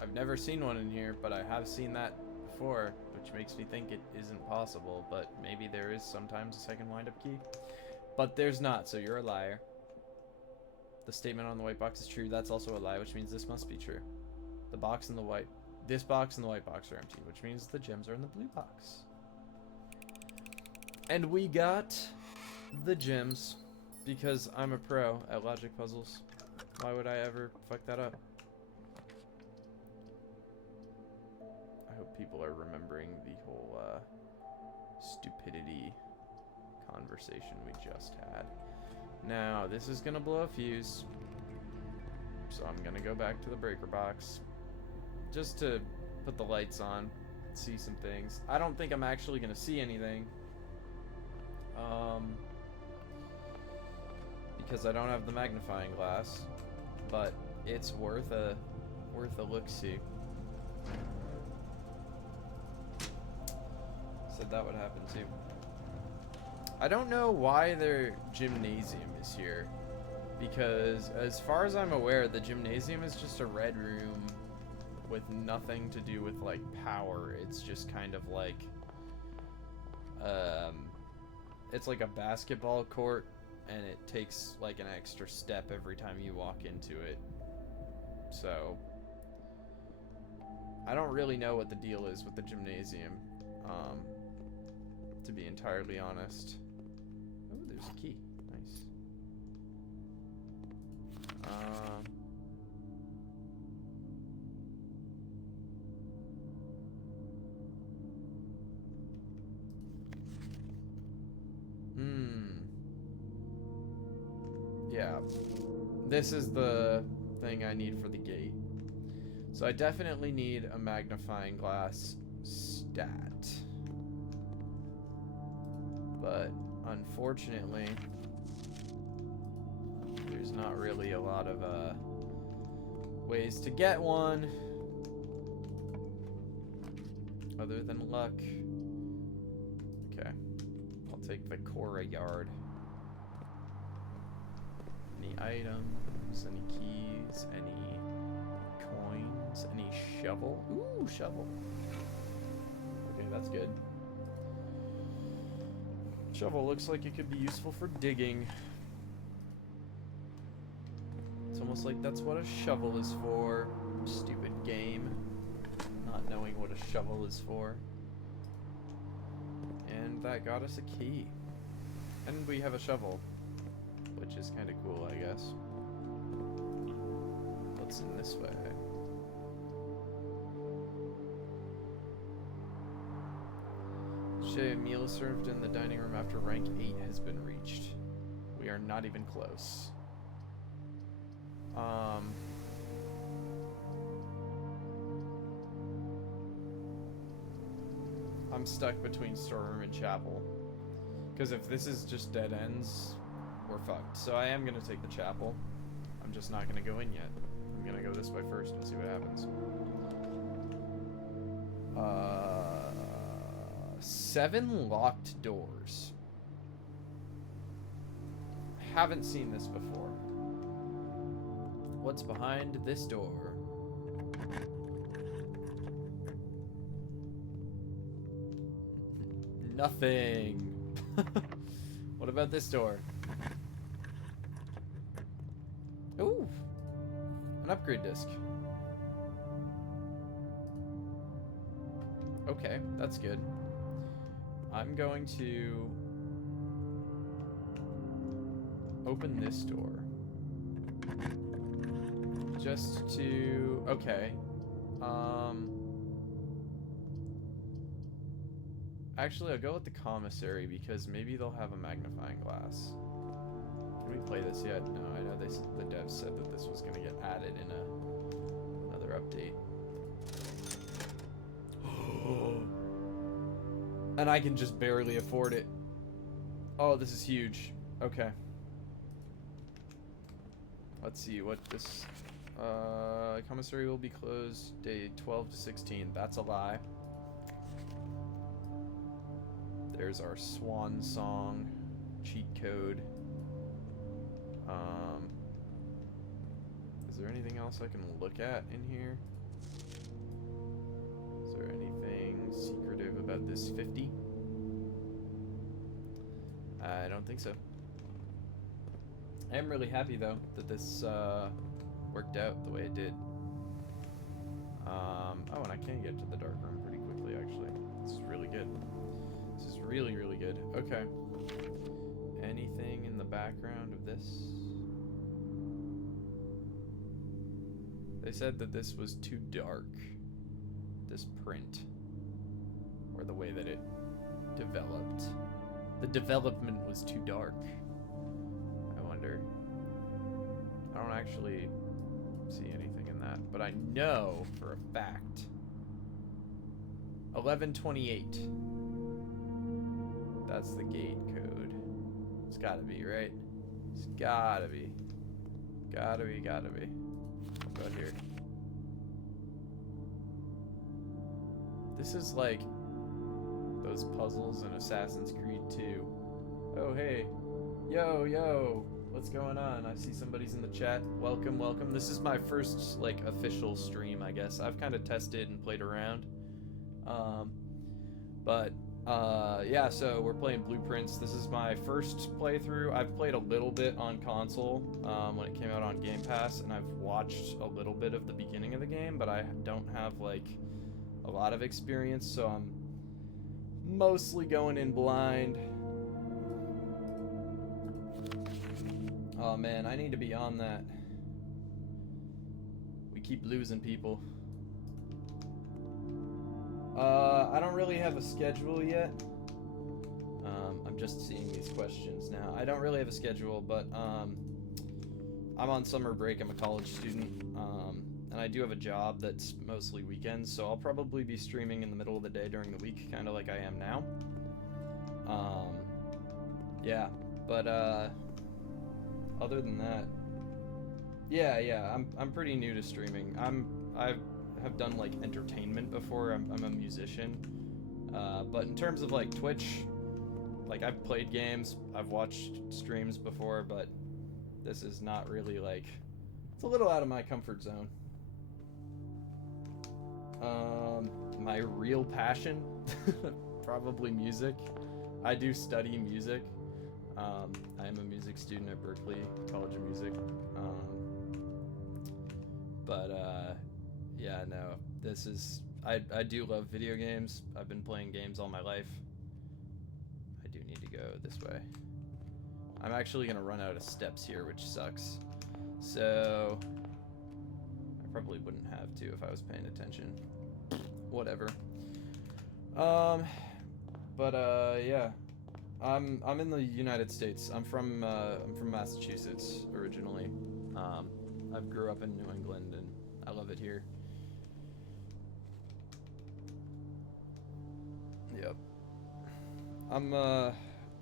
I've never seen one in here, but I have seen that before, which makes me think it isn't possible, but maybe there is sometimes a second wind-up key. But there's not, so you're a liar. The statement on the white box is true. That's also a lie, which means this must be true. The box and the white... This box and the white box are empty, which means the gems are in the blue box. And we got the gems because I'm a pro at logic puzzles. Why would I ever fuck that up? I hope people are remembering the whole stupidity conversation we just had. Now, this is gonna blow a fuse. So I'm gonna go back to the breaker box. Just to put the lights on, see some things. I don't think I'm actually gonna see anything. Because I don't have the magnifying glass. But it's worth a look-see. Said that would happen too. I don't know why their gymnasium is here, because as far as I'm aware, the gymnasium is just a red room with nothing to do with like power. It's just kind of like it's like a basketball court, and it takes like an extra step every time you walk into it. So I don't really know what the deal is with the gymnasium, to be entirely honest. Oh, there's a key. Nice. Yeah. This is the thing I need for the gate. So I definitely need a magnifying glass stat. But unfortunately, there's not really a lot of ways to get one other than luck. Okay, I'll take the courtyard. Any items, any keys, any coins, any shovel? Ooh, shovel. Okay, that's good. Shovel looks like it could be useful for digging. It's almost like that's what a shovel is for. Stupid game. Not knowing what a shovel is for. And that got us a key. And we have a shovel, which is kind of cool, I guess. What's in this way? A meal is served in the dining room after rank 8 has been reached. We are not even close. I'm stuck between storeroom and chapel. Because if this is just dead ends, we're fucked. So I am going to take the chapel. I'm just not going to go in yet. I'm going to go this way first and see what happens. 7 locked doors. Haven't seen this before. What's behind this door? Nothing. What about this door? Ooh, an upgrade disc. Okay, that's good. I'm going to open this door. Just to... Okay. Actually, I'll go with the commissary because maybe they'll have a magnifying glass. Can we play this yet? No, I know the devs said that this was going to get added in another update. And I can just barely afford it. Oh, this is huge. Okay. Let's see what this... commissary will be closed day 12 to 16. That's a lie. There's our swan song cheat code. Is there anything else I can look at in here? Is there anything secretive about this 50? I don't think so. I am really happy though that this worked out the way it did. Oh, and I can get to the dark room pretty quickly actually. This is really good. This is really, really good. Okay. Anything in the background of this? They said that this was too dark. This print. Or the way that it developed. The development was too dark. I wonder. I don't actually see anything in that, but I know for a fact. 1128. That's the gate code. It's gotta be, right? It's gotta be. Gotta be, gotta be. Go here. This is like those puzzles in Assassin's Creed 2. Oh, hey. Yo, yo. What's going on? I see somebody's in the chat. Welcome, welcome. This is my first, like, official stream, I guess. I've kind of tested and played around. Yeah, so we're playing Blueprints. This is my first playthrough. I've played a little bit on console when it came out on Game Pass, and I've watched a little bit of the beginning of the game, but I don't have, like, a lot of experience, so I'm mostly going in blind. Oh man, I need to be on that. We keep losing people. I don't really have a schedule yet. I'm just seeing these questions now. I don't really have a schedule, but I'm on summer break. I'm a college student, and I do have a job that's mostly weekends, so I'll probably be streaming in the middle of the day during the week, kind of like I am now. Yeah, but other than that, yeah, I'm pretty new to streaming. I have done like entertainment before. I'm a musician, but in terms of like Twitch, like I've played games, I've watched streams before, but this is not really like, it's a little out of my comfort zone. My real passion, probably music. I do study music. I am a music student at Berkeley College of Music. Yeah, no, this is, I do love video games. I've been playing games all my life. I do need to go this way. I'm actually gonna run out of steps here, which sucks. So I probably wouldn't have to if I was paying attention. Whatever. Yeah. I'm in the United States. I'm from Massachusetts originally. I grew up in New England and I love it here. Yep.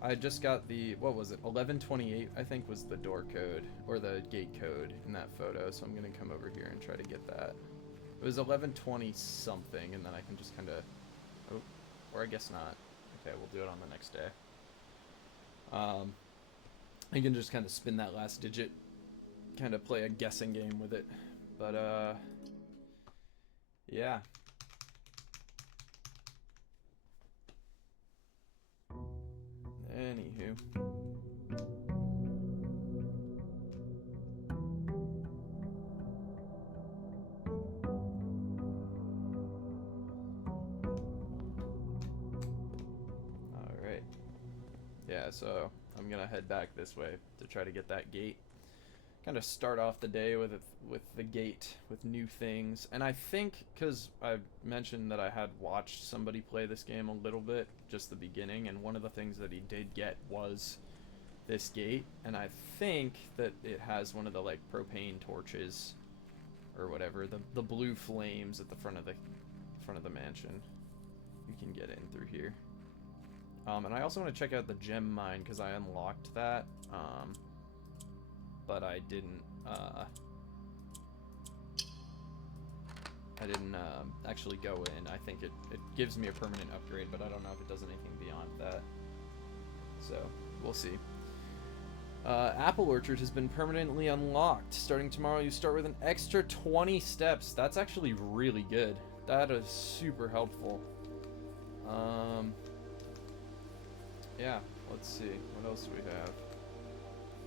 I just got the, what was it, 1128 I think was the door code, or the gate code in that photo, so I'm gonna come over here and try to get that. It was 1120 something, and then I can just kind of, oh, or I guess not. Okay, we'll do it on the next day. You can just kind of spin that last digit, kind of play a guessing game with it, but yeah. Anywho. Alright. Yeah, so I'm gonna head back this way to try to get that gate. Kind of start off the day with the gate, with new things. And I think, because I mentioned that I had watched somebody play this game a little bit, just the beginning, and one of the things that he did get was this gate, and I think that it has one of the, like, propane torches, or whatever, the blue flames at the front of the mansion. You can get in through here. And I also want to check out the gem mine, because I unlocked that, but I didn't actually go in. I think it gives me a permanent upgrade, but I don't know if it does anything beyond that. So, we'll see. Apple Orchard has been permanently unlocked. Starting tomorrow, you start with an extra 20 steps. That's actually really good. That is super helpful. Yeah, let's see. What else do we have?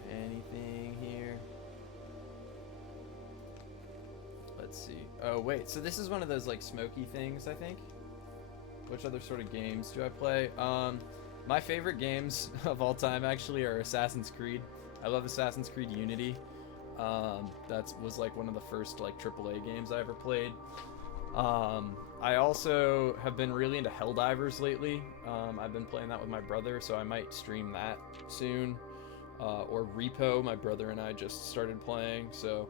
Anything here? Let's see. Oh, wait. So this is one of those, like, smoky things, I think. Which other sort of games do I play? My favorite games of all time, actually, are Assassin's Creed. I love Assassin's Creed Unity. That was, like, one of the first, like, AAA games I ever played. I also have been really into Helldivers lately. I've been playing that with my brother, so I might stream that soon. Or Repo, my brother and I just started playing, so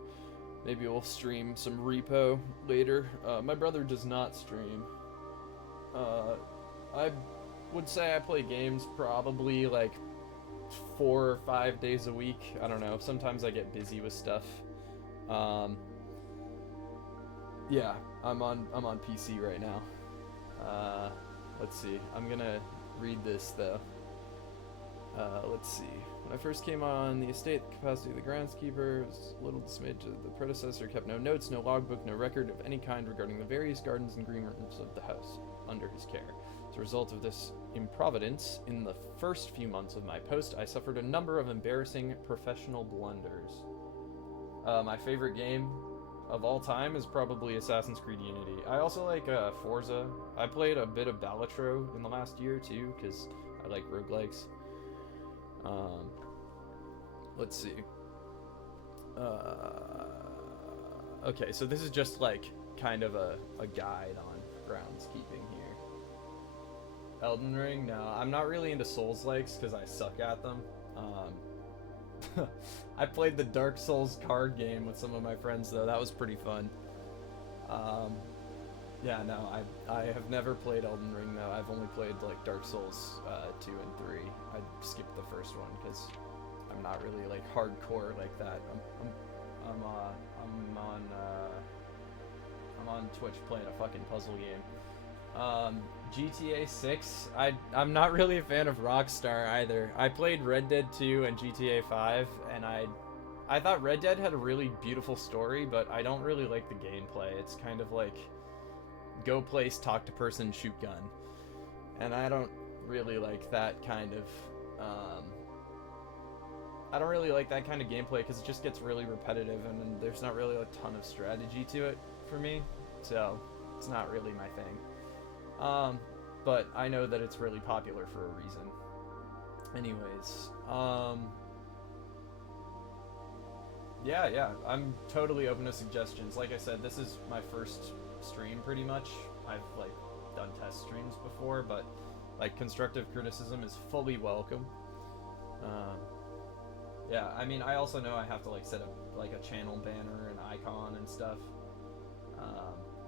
maybe we'll stream some Repo later. My brother does not stream. I would say I play games probably like 4 or 5 days a week. I don't know. Sometimes I get busy with stuff. Yeah, I'm on PC right now. Let's see. I'm gonna read this though. Let's see. When I first came on the estate, the capacity of the groundskeeper was a little dismayed to the predecessor, kept no notes, no logbook, no record of any kind regarding the various gardens and green rooms of the house under his care. As a result of this improvidence, in the first few months of my post, I suffered a number of embarrassing professional blunders. My favorite game of all time is probably Assassin's Creed Unity. I also like Forza. I played a bit of Balatro in the last year too, because I like roguelikes. Let's see. Okay, so this is just like kind of a guide on groundskeeping here. Elden Ring? No, I'm not really into Souls-likes because I suck at them. I played the Dark Souls card game with some of my friends though. That was pretty fun. Yeah, no, I have never played Elden Ring though. I've only played like Dark Souls 2 and 3. I skipped the first one because I'm not really like hardcore like that. I'm on Twitch playing a fucking puzzle game. GTA 6. I'm not really a fan of Rockstar either. I played Red Dead 2 and GTA 5, and I thought Red Dead had a really beautiful story, but I don't really like the gameplay. It's kind of like go place, talk to person, shoot gun. And I don't really like that kind of gameplay because it just gets really repetitive and there's not really a ton of strategy to it for me. So it's not really my thing. But I know that it's really popular for a reason. Anyways, Yeah, I'm totally open to suggestions. Like I said, this is my first stream pretty much. I've like done test streams before, but like constructive criticism is fully welcome. Um, yeah, I mean, I also know I have to like set up like a channel banner and icon and stuff.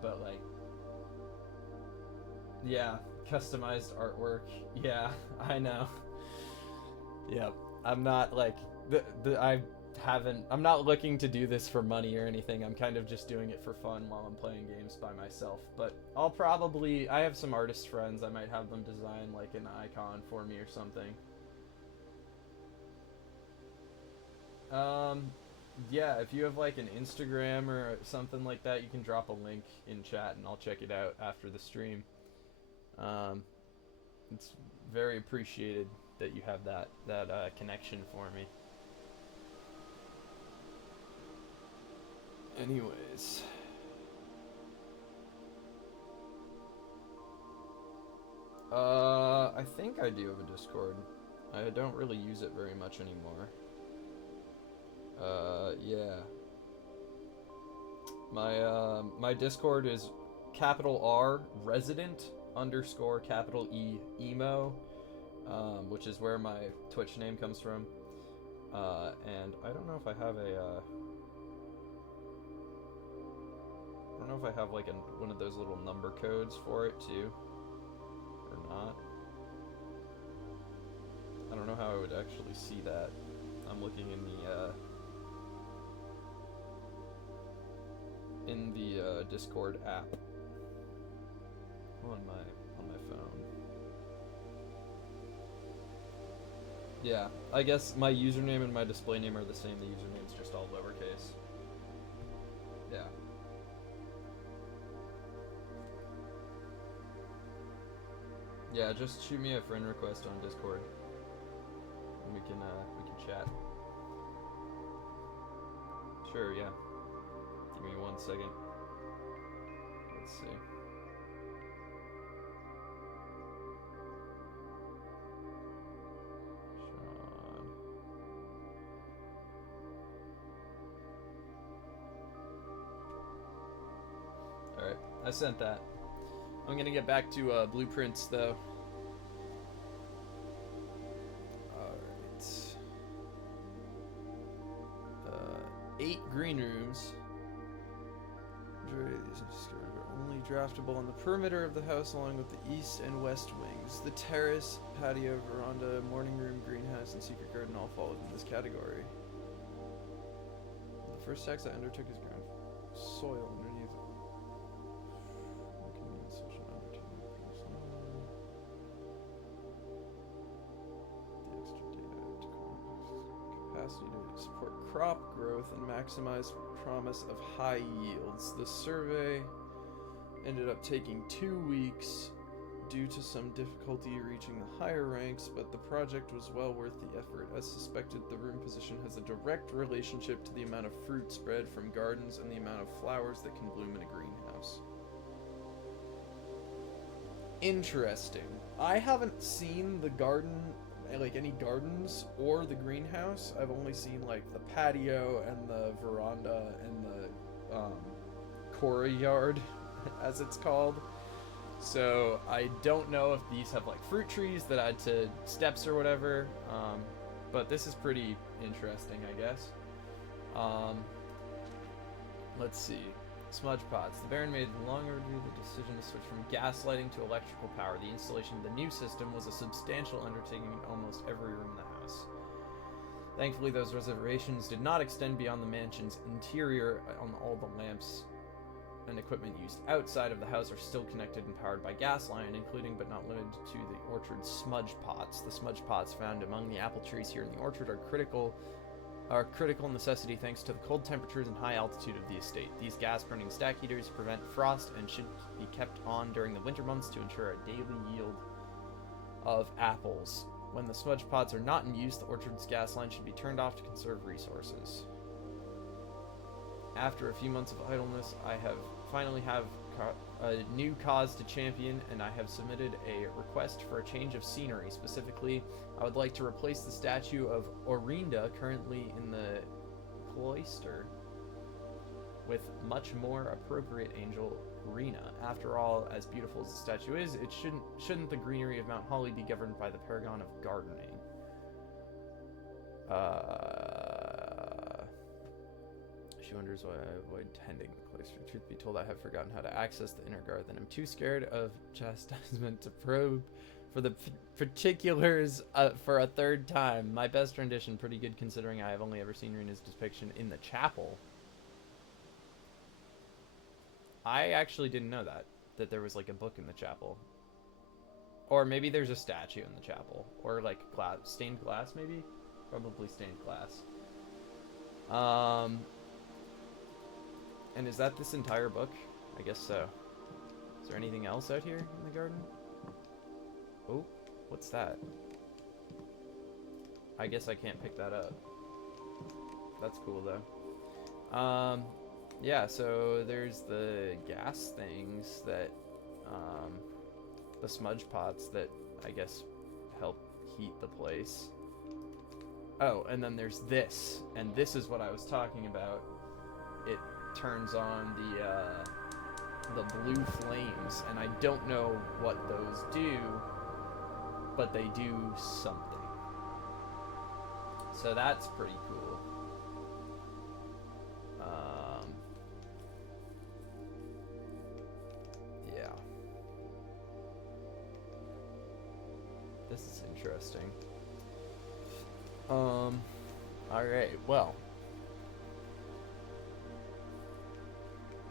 But like, yeah, customized artwork. Yeah, I know. Yep, I'm not like I'm not looking to do this for money or anything. I'm kind of just doing it for fun while I'm playing games by myself. But I have some artist friends. I might have them design like an icon for me or something. Yeah, if you have like an Instagram or something like that, you can drop a link in chat and I'll check it out after the stream. It's very appreciated that you have that connection for me. Anyways, I think I do have a Discord. I don't really use it very much anymore. Yeah. My Discord is capital R resident underscore capital E emo, which is where my Twitch name comes from. And I don't know if I have like one of those little number codes for it too, or not. I don't know how I would actually see that. I'm looking in the Discord app on my phone. Yeah, I guess my username and my display name are the same. The username's just all lowercase. Yeah. Yeah, just shoot me a friend request on Discord, and we can chat. Sure, yeah. Give me 1 second. Let's see. Sean. Alright, I sent that. I'm gonna get back to blueprints though. Alright. 8 green rooms. These are only draftable on the perimeter of the house along with the east and west wings. The terrace, patio, veranda, morning room, greenhouse, and secret garden all fall within this category. The first tax I undertook is ground soil underneath. Capacity to support crop growth and maximize promise of high yields. The survey ended up taking 2 weeks due to some difficulty reaching the higher ranks, but the project was well worth the effort. As suspected, the room position has a direct relationship to the amount of fruit spread from gardens and the amount of flowers that can bloom in a greenhouse. Interesting. I haven't seen the garden, like any gardens or the greenhouse. I've only seen like the patio and the veranda and the courtyard, as it's called. So I don't know if these have like fruit trees that add to steps or whatever. But this is pretty interesting, I guess. Let's see. Smudge pots. The Baron made the long overdue decision to switch from gas lighting to electrical power. The installation of the new system was a substantial undertaking in almost every room in the house. Thankfully, those reservations did not extend beyond the mansion's interior. On all the lamps and equipment used outside of the house are still connected and powered by gas line, including but not limited to the orchard's smudge pots. The smudge pots found among the apple trees here in the orchard are critical necessity thanks to the cold temperatures and high altitude of the estate. These gas-burning stack heaters prevent frost and should be kept on during the winter months to ensure a daily yield of apples. When the smudge pots are not in use, the orchard's gas line should be turned off to conserve resources. After a few months of idleness, I finally have a new cause to champion, and I have submitted a request for a change of scenery. Specifically, I would like to replace the statue of Orinda currently in the cloister with much more appropriate angel arena. After all, as beautiful as the statue is, it shouldn't the greenery of Mount Holly be governed by the paragon of gardening? She wonders why I avoid tending the cloister. Truth be told, I have forgotten how to access the inner garden. I'm too scared of chastisement to probe for the particulars for a third time. My best rendition, pretty good considering I have only ever seen Rena's depiction in the chapel. I actually didn't know that there was like a book in the chapel. Or maybe there's a statue in the chapel. Or like stained glass maybe? Probably stained glass. And is that this entire book? I guess so. Is there anything else out here in the garden? Oh, what's that? I guess I can't pick that up. That's cool though. Yeah, so there's the gas things that, the smudge pots that I guess help heat the place. Oh, and then there's this, and this is what I was talking about. It turns on the blue flames, and I don't know what those do, but they do something. So that's pretty cool. Yeah. This is interesting. Alright, well.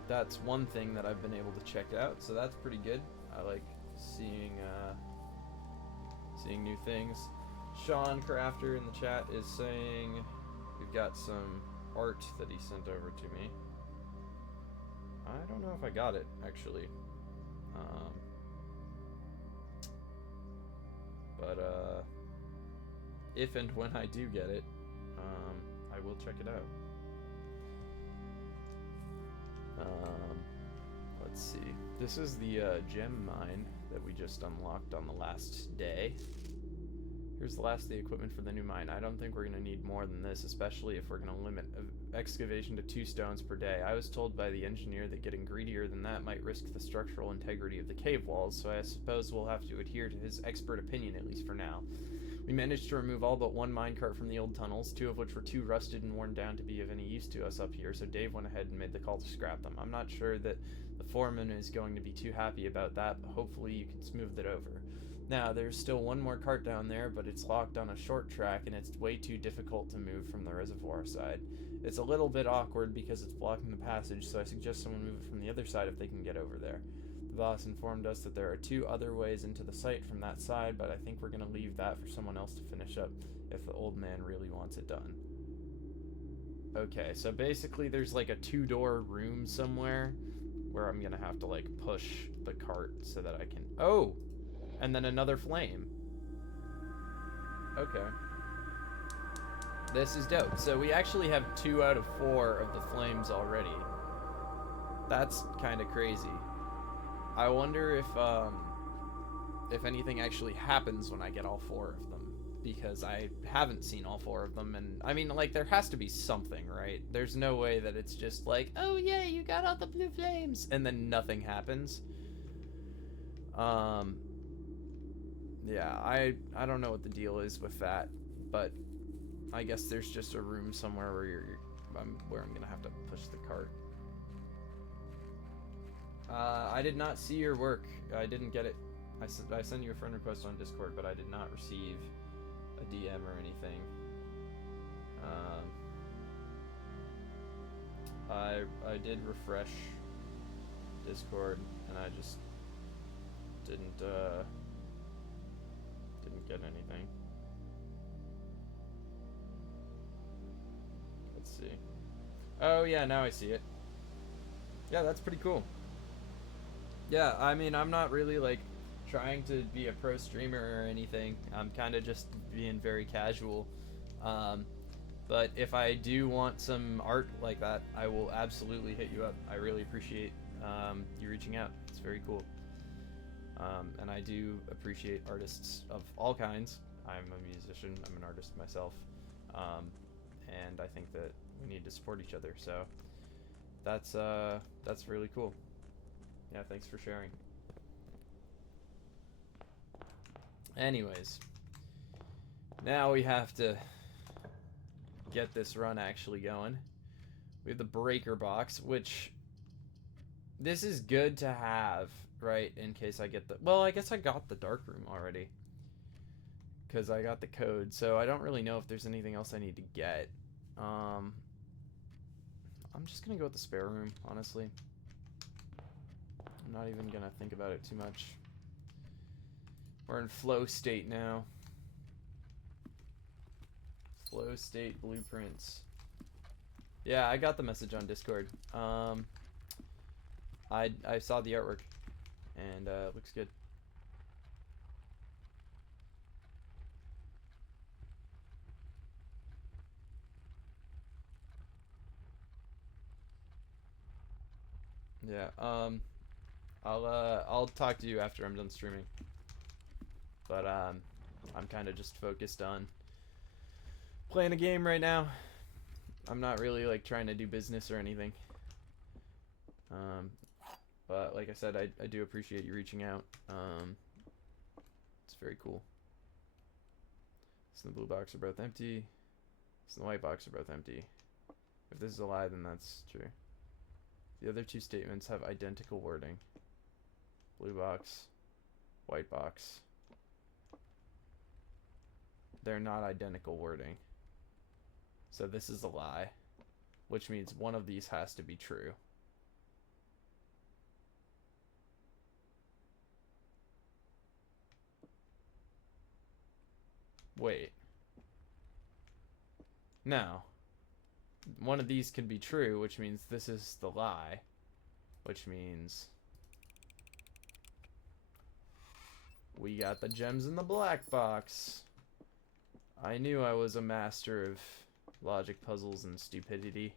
That's one thing that I've been able to check out, so that's pretty good. I like seeing new things. Sean Crafter in the chat is saying we've got some art that he sent over to me. I don't know if I got it, actually. But if and when I do get it, I will check it out. Let's see. This is the gem mine that we just unlocked on the last day. Here's the last of the equipment for the new mine. I don't think we're going to need more than this, especially if we're going to limit excavation to 2 stones per day. I was told by the engineer that getting greedier than that might risk the structural integrity of the cave walls, so I suppose we'll have to adhere to his expert opinion, at least for now. We managed to remove all but 1 minecart from the old tunnels, 2 of which were too rusted and worn down to be of any use to us up here, so Dave went ahead and made the call to scrap them. I'm not sure that the foreman is going to be too happy about that, but hopefully you can smooth it over. Now, there's still 1 more cart down there, but it's locked on a short track and it's way too difficult to move from the reservoir side. It's a little bit awkward because it's blocking the passage, so I suggest someone move it from the other side if they can get over there. The boss informed us that there are 2 other ways into the site from that side, but I think we're going to leave that for someone else to finish up if the old man really wants it done. Okay, so basically there's like a 2-door room somewhere where I'm going to have to like push the cart so that I can... Oh! And then another flame. Okay. This is dope. So we actually have 2 out of 4 of the flames already. That's kind of crazy. I wonder if anything actually happens when I get all 4 of them, because I haven't seen all 4 of them, and I mean, like, there has to be something, right? There's no way that it's just like, oh yeah, you got all the blue flames, and then nothing happens. Yeah, I don't know what the deal is with that, but I guess there's just a room somewhere where I'm gonna have to push the cart. I did not see your work. I didn't get it. I sent you a friend request on Discord, but I did not receive a DM or anything. I did refresh Discord, and I just didn't get anything. Let's see. Oh yeah, now I see it. Yeah, that's pretty cool. Yeah, I mean, I'm not really like trying to be a pro streamer or anything. I'm kind of just being very casual. But if I do want some art like that, I will absolutely hit you up. I really appreciate you reaching out. It's very cool. And I do appreciate artists of all kinds. I'm a musician. I'm an artist myself. And I think that we need to support each other. So that's really cool. Yeah, thanks for sharing. Anyways, now we have to get this run actually going. We have the breaker box, which this is good to have, right, in case I get the... Well, I guess I got the dark room already, because I got the code, so I don't really know if there's anything else I need to get. I'm just gonna go with the spare room, honestly. I'm not even gonna think about it too much. We're in flow state now. Flow state blueprints. Yeah, I got the message on Discord. I saw the artwork, and it looks good. Yeah. I'll talk to you after I'm done streaming. But I'm kind of just focused on playing a game right now. I'm not really like trying to do business or anything. But like I said, I do appreciate you reaching out. It's very cool. So the blue box are both empty. So the white box are both empty. If this is a lie, then that's true. The other two statements have identical wording. Blue box, white box. They're not identical wording. So this is a lie, which means one of these has to be true. Wait. No. One of these can be true, which means this is the lie, which means we got the gems in the black box. I knew I was a master of logic puzzles and stupidity.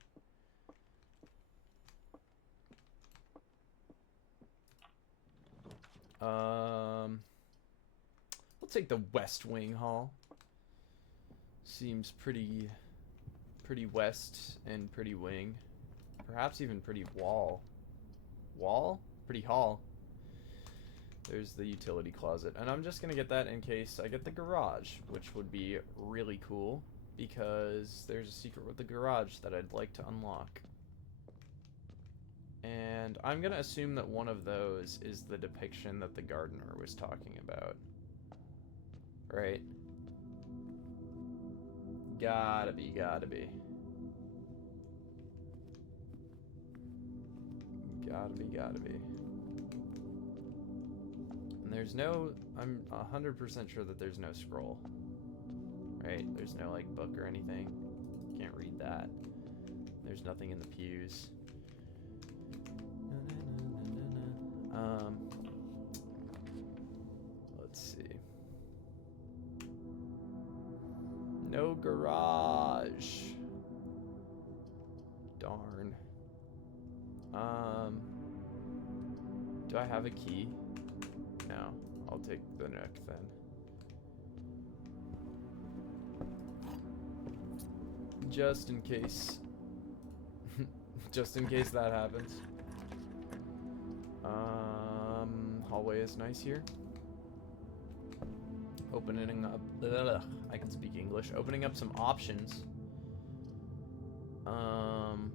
We'll take the West Wing Hall. Seems pretty west and pretty wing. Perhaps even pretty wall. Wall? Pretty hall. There's the utility closet. And I'm just going to get that in case I get the garage, which would be really cool because there's a secret with the garage that I'd like to unlock. And I'm going to assume that one of those is the depiction that the gardener was talking about. Right? Gotta be. Gotta be, gotta be. And there's no... I'm 100% sure that there's no scroll. Right? There's no, like, book or anything. Can't read that. There's nothing in the pews. Let's see. No garage. Darn. Do I have a key? No. I'll take the nook then. Just in case. Just in case that happens. Hallway is nice here. Opening up... I can speak English. Opening up some options. And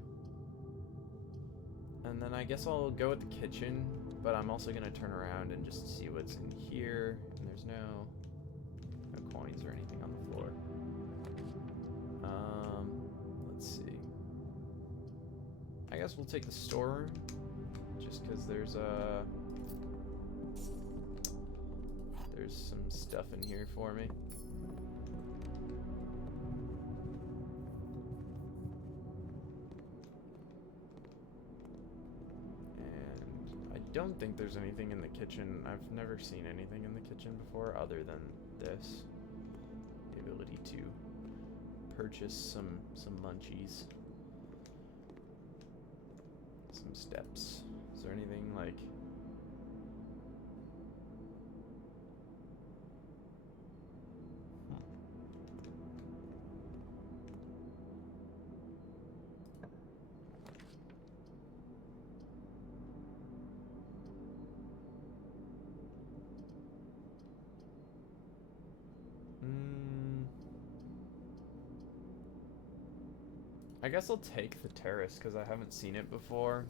then I guess I'll go with the kitchen, but I'm also going to turn around and just see what's in here. And there's no coins or anything on the floor. Let's see. I guess we'll take the storeroom, just because there's some stuff in here for me. And I don't think there's anything in the kitchen. I've never seen anything in the kitchen before other than this. The ability to purchase some munchies. Some steps. Is there anything like... I guess I'll take the terrace because I haven't seen it before,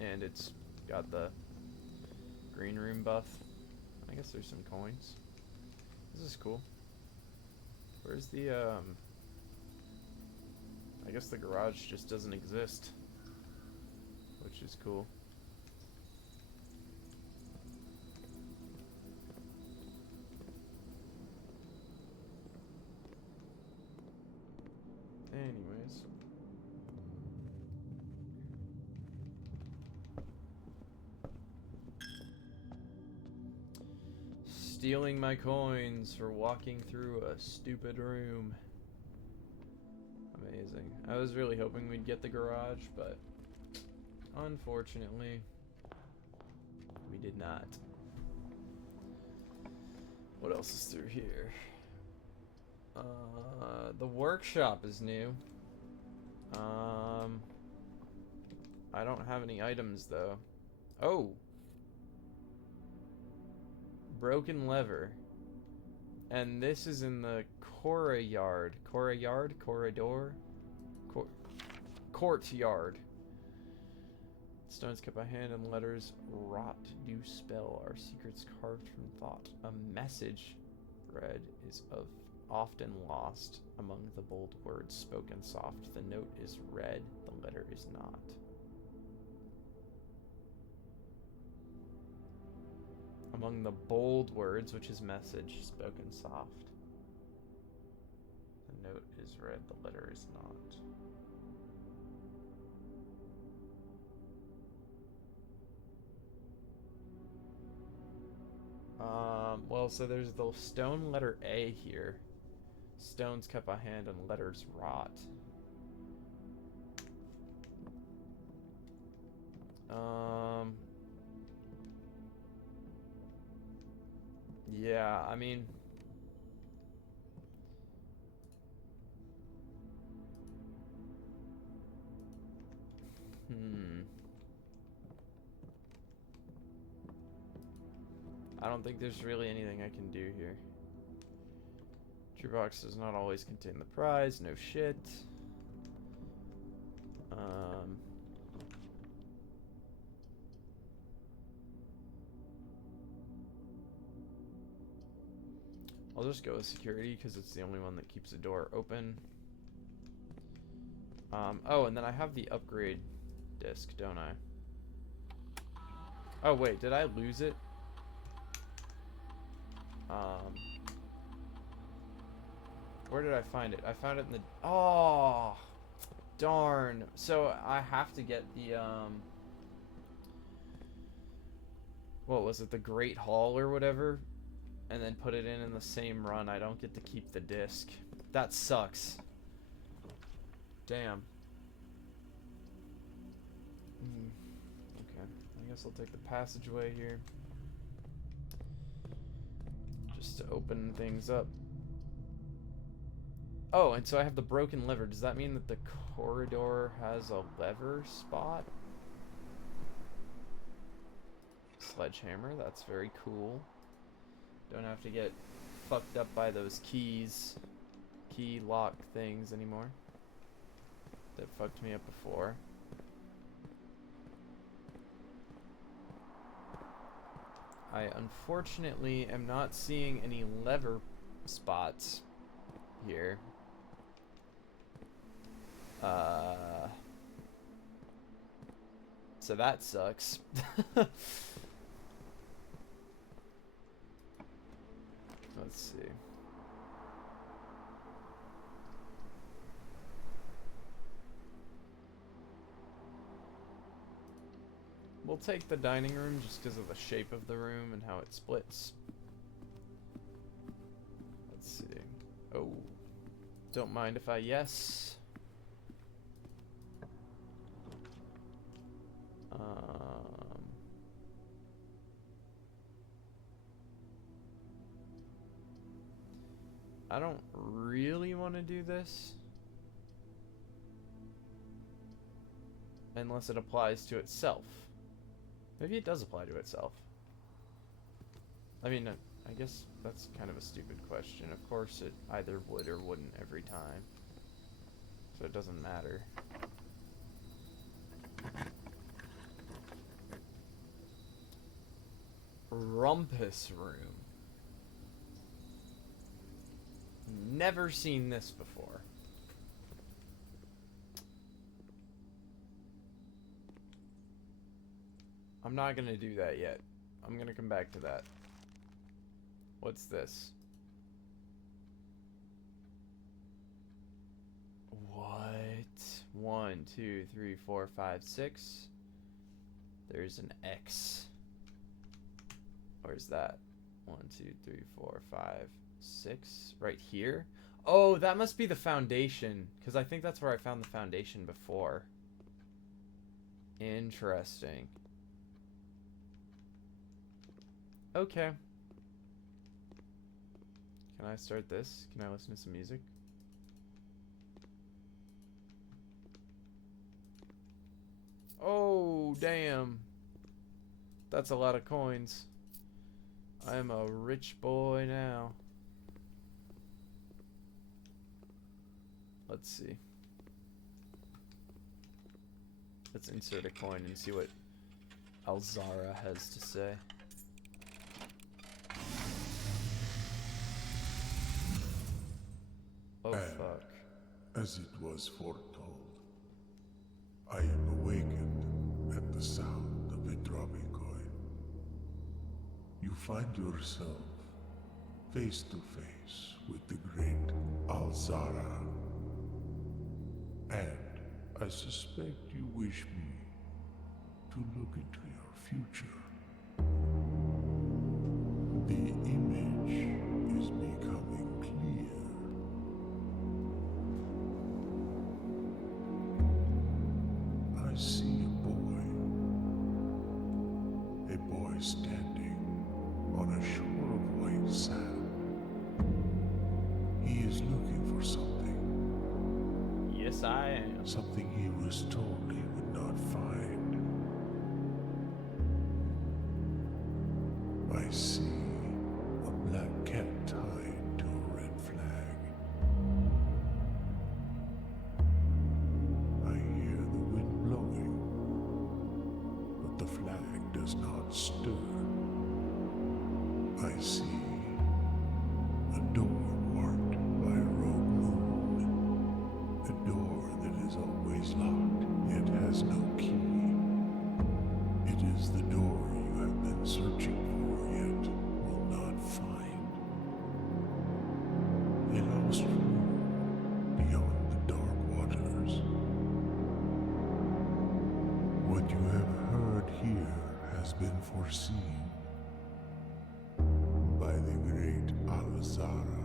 and it's got the green room buff. I guess there's some coins. This is cool. Where's the I guess the garage just doesn't exist, which is cool. Anyways. Stealing my coins for walking through a stupid room. Amazing. I was really hoping we'd get the garage, but unfortunately, we did not. What else is through here? The workshop is new. I don't have any items though. Oh! Broken lever. And this is in the courtyard. Courtyard? Corridor? Courtyard. Stones kept by hand and letters rot do spell our secrets carved from thought. A message read is often lost among the bold words spoken soft. The note is read, the letter is not. Among the bold words, which is message, spoken soft. The note is read, the letter is not. Well, so there's the stone letter A here. Stones kept by hand and letters rot. Yeah, I mean, I don't think there's really anything I can do here. True box does not always contain the prize. No shit. I'll just go with security because it's the only one that keeps the door open. Oh, and then I have the upgrade disc, don't I? Oh, wait, did I lose it? Where did I find it? I found it in the... Oh! Darn. So I have to get the, what was it? The Great Hall or whatever? And then put it in the same run. I don't get to keep the disc. That sucks. Damn. Okay. I guess I'll take the passageway here. Just to open things up. Oh, and so I have the broken lever. Does that mean that the corridor has a lever spot? Sledgehammer, that's very cool. Don't have to get fucked up by those key lock things anymore. That fucked me up before. I unfortunately am not seeing any lever spots here. So that sucks. Let's see. We'll take the dining room just because of the shape of the room and how it splits. Let's see. Oh. Don't mind if I yes. I don't really want to do this unless it applies to itself. Maybe it does apply to itself. I mean, I guess that's kind of a stupid question. Of course it either would or wouldn't every time. So it doesn't matter. Rumpus room. Never seen this before. I'm not gonna do that yet. I'm gonna come back to that. What's this? What? 1, 2, 3, 4, 5, 6. There's an X. Where's that? 1, 2, 3, 4, 5, 6. Right here? Oh, that must be the foundation. Because I think that's where I found the foundation before. Interesting. Okay. Can I start this? Can I listen to some music? Oh, damn. That's a lot of coins. I am a rich boy now. Let's see. Let's insert a coin and see what Alzara has to say. Oh, fuck. As it was foretold, I am awakened at the sound of a dropping coin. You find yourself face to face with the great Alzara. And I suspect you wish me to look into your future. The image is becoming clear. I see a boy standing on a shore of white sand. He is looking for something. Yes, I am. Something he was told he would not find. I see a black cat tied to a red flag. I hear the wind blowing, but the flag does not stir. I see a door marked by a rogue moon. A door that is always locked, yet has no key. It is the door you have been searching for, yet will not find. A lost room beyond the dark waters. What you have heard here has been foreseen by the great Alzara.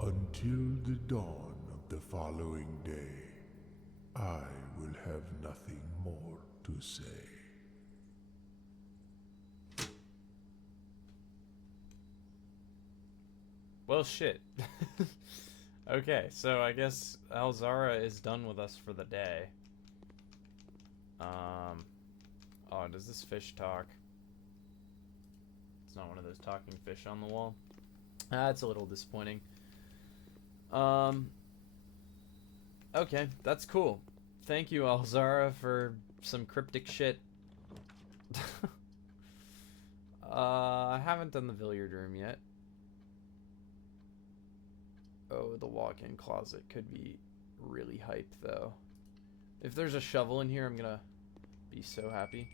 Until the dawn of the following day, I will have nothing more to say. Well, shit. Okay, so I guess Alzara is done with us for the day. Oh, does this fish talk? It's not one of those talking fish on the wall. That's a little disappointing. Okay, that's cool. Thank you, Alzara, for some cryptic shit. I haven't done the billiard room yet. Oh, the walk-in closet could be really hype, though. If there's a shovel in here, I'm gonna be so happy.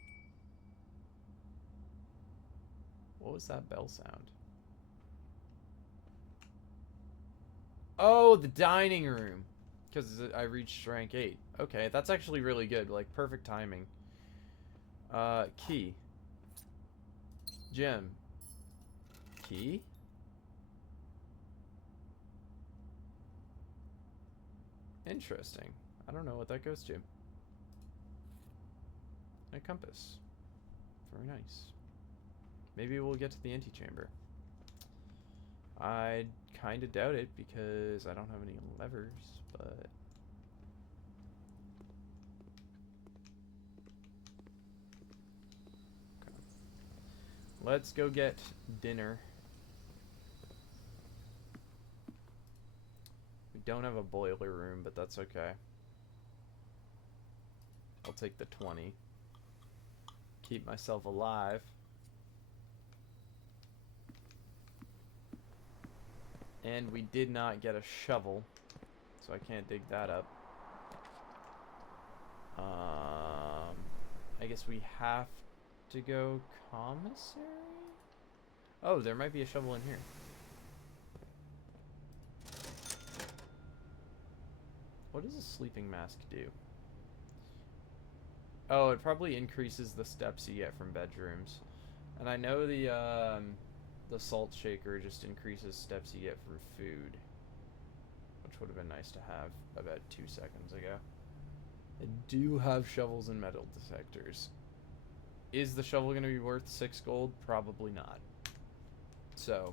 What was that bell sound? Oh, the dining room. Because I reached rank 8. Okay, that's actually really good. Like, perfect timing. Key. Gem. Key? Interesting. I don't know what that goes to. A compass. Very nice. Maybe we'll get to the antechamber. I kind of doubt it because I don't have any levers, but... Okay. let's go get dinner. We don't have a boiler room, but that's okay. I'll take the 20. Keep myself alive. And we did not get a shovel, so I can't dig that up. I guess we have to go commissary? Oh, there might be a shovel in here. What does a sleeping mask do? Oh, it probably increases the steps you get from bedrooms. And I know the salt shaker just increases steps you get from food, which would have been nice to have about 2 seconds ago. I do have shovels and metal detectors. Is the shovel going to be worth 6 gold? Probably not. So,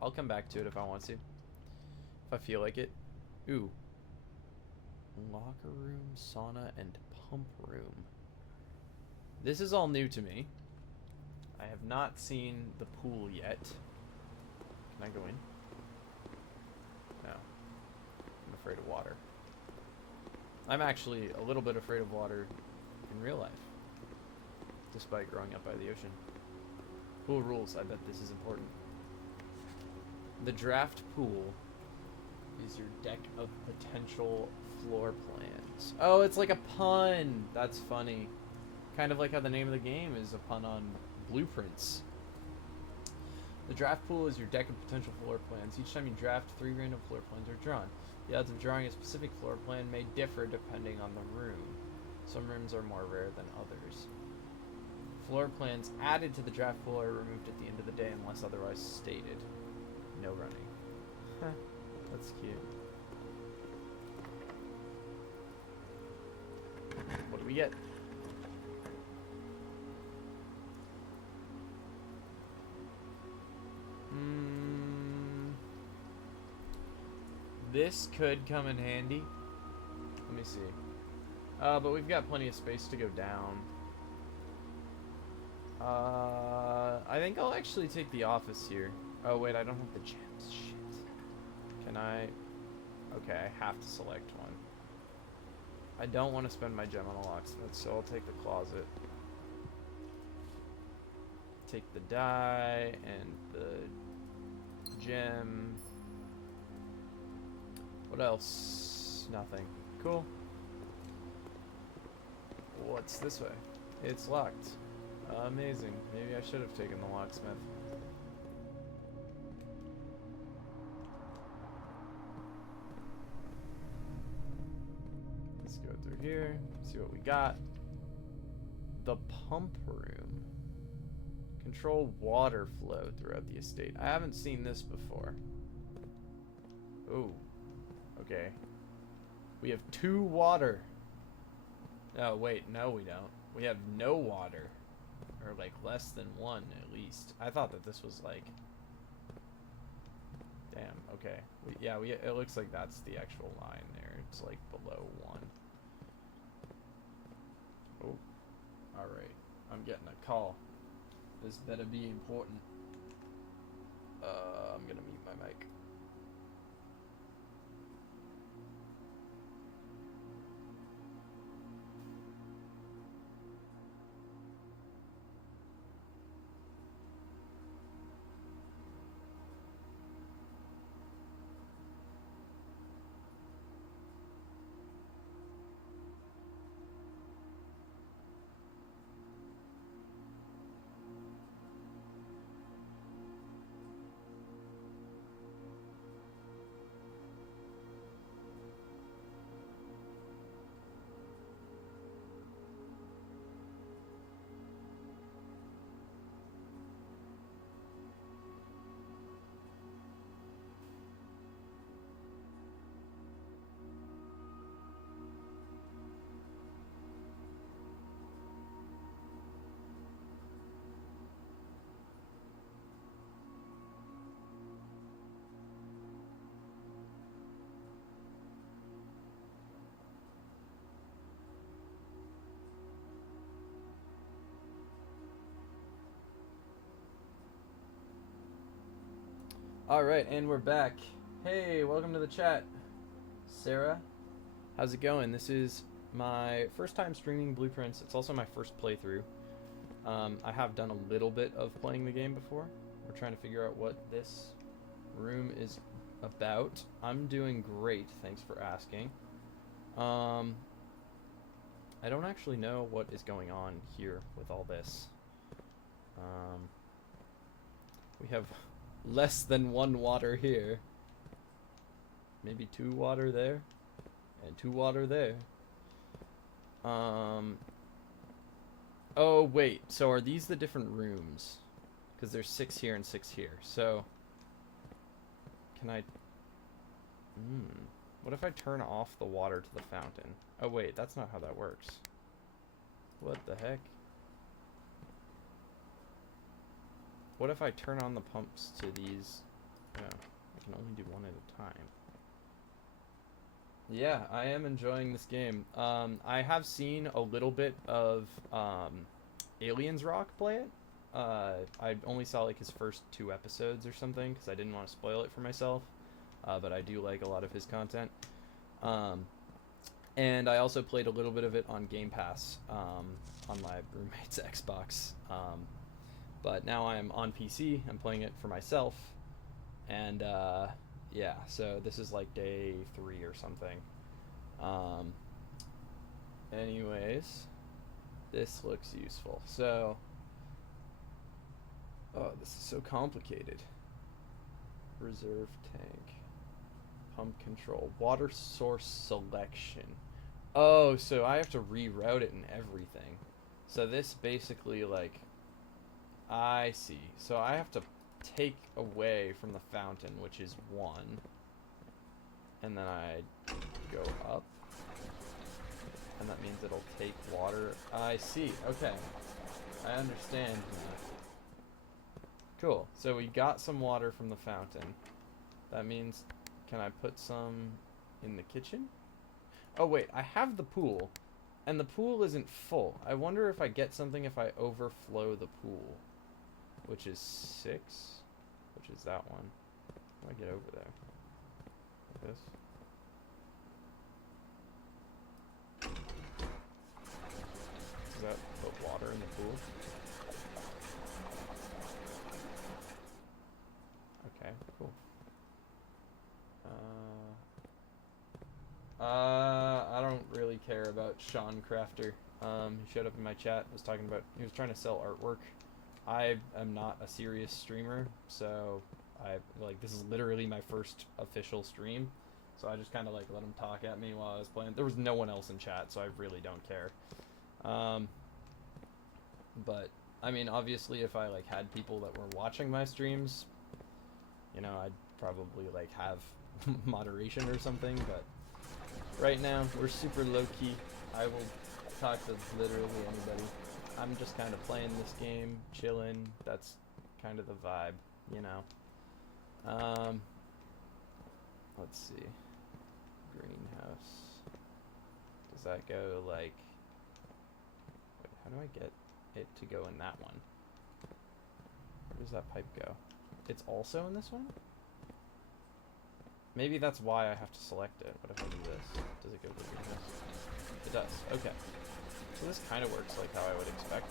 I'll come back to it if I want to. If I feel like it. Ooh. Locker room, sauna, and pump room. This is all new to me. I have not seen the pool yet. Can I go in? No. I'm afraid of water. I'm actually a little bit afraid of water in real life, despite growing up by the ocean. Pool rules. I bet this is important. The draft pool is your deck of potential floor plans. Oh, it's like a pun. That's funny. Kind of like how the name of the game is a pun on blueprints. The draft pool is your deck of potential floor plans. Each time you draft, 3 random floor plans are drawn. The odds of drawing a specific floor plan may differ depending on the room. Some rooms are more rare than others. Floor plans added to the draft pool are removed at the end of the day unless otherwise stated. No running. That's cute. What do we get? This could come in handy. Let me see. But we've got plenty of space to go down. I think I'll actually take the office here. Oh wait, I don't have the gems. Shit. Can I? Okay, I have to select one. I don't want to spend my gem on a locksmith, so I'll take the closet. Take the die and the gem. What else? Nothing. Cool. What's this way? It's locked. Amazing. Maybe I should have taken the locksmith. Let's go through here, see what we got. The pump room. Control water flow throughout the estate. I haven't seen this before. Ooh. Okay. We have 2 water. Oh, wait. No, we don't. We have no water. Or, like, less than 1, at least. I thought that this was, like... Damn, okay. It looks like that's the actual line there. It's, like, below 1. Oh. Alright. I'm getting a call. This better be important. I'm gonna mute my mic. Alright, and we're back. Hey, welcome to the chat. Sarah, how's it going? This is my first time streaming Blueprints. It's also my first playthrough. I have done a little bit of playing the game before. We're trying to figure out what this room is about. I'm doing great, thanks for asking. I don't actually know what is going on here with all this. We have less than 1 water here. Maybe 2 water there. And 2 water there. Oh, wait. So are these the different rooms? Because there's 6 here and 6 here. So, can I... What if I turn off the water to the fountain? Oh, wait. That's not how that works. What the heck? What if I turn on the pumps to these? Oh, I can only do one at a time. Yeah, I am enjoying this game. I have seen a little bit of Aliens Rock play it. I only saw like his first 2 episodes or something because I didn't want to spoil it for myself. But I do like a lot of his content. And I also played a little bit of it on Game Pass on my roommate's Xbox. But now I'm on PC. I'm playing it for myself. And yeah, so this is like day 3 or something. Anyways, this looks useful. So, oh, this is so complicated. Reserve tank, pump control, water source selection. Oh, so I have to reroute it and everything. So this basically like, I see. So I have to take away from the fountain, which is 1, and then I go up, and that means it'll take water. I see. Okay, I understand now. Cool. So we got some water from the fountain. That means, can I put some in the kitchen? Oh wait, I have the pool, and the pool isn't full. I wonder if I get something if I overflow the pool, which is 6. Which is that one. How do I get over there? Like this? Does that put water in the pool? Okay, cool. I don't really care about Sean Crafter. He showed up in my chat, was talking about, he was trying to sell artwork. I am not a serious streamer, so this is literally my first official stream, so I just kind of like let him talk at me while I was playing. There was no one else in chat, so I really don't care. But I mean, obviously, if I like had people that were watching my streams, you know, I'd probably like have moderation or something. But right now, we're super low key. I will talk to literally anybody. I'm just kind of playing this game, chilling. That's kind of the vibe, you know. Let's see. Greenhouse. Does that go like... Wait, how do I get it to go in that one? Where does that pipe go? It's also in this one? Maybe that's why I have to select it. What if I do this? Does it go to the greenhouse? It does. Okay. So this kind of works like how I would expect.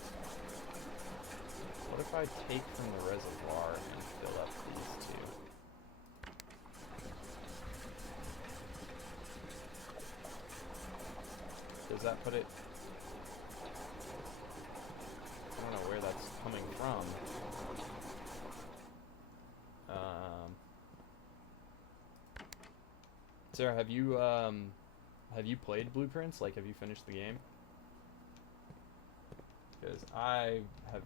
What if I take from the reservoir and fill up these 2? Does that put it... I don't know where that's coming from. Sarah, have you played Blueprints? Like, have you finished the game? Because I have,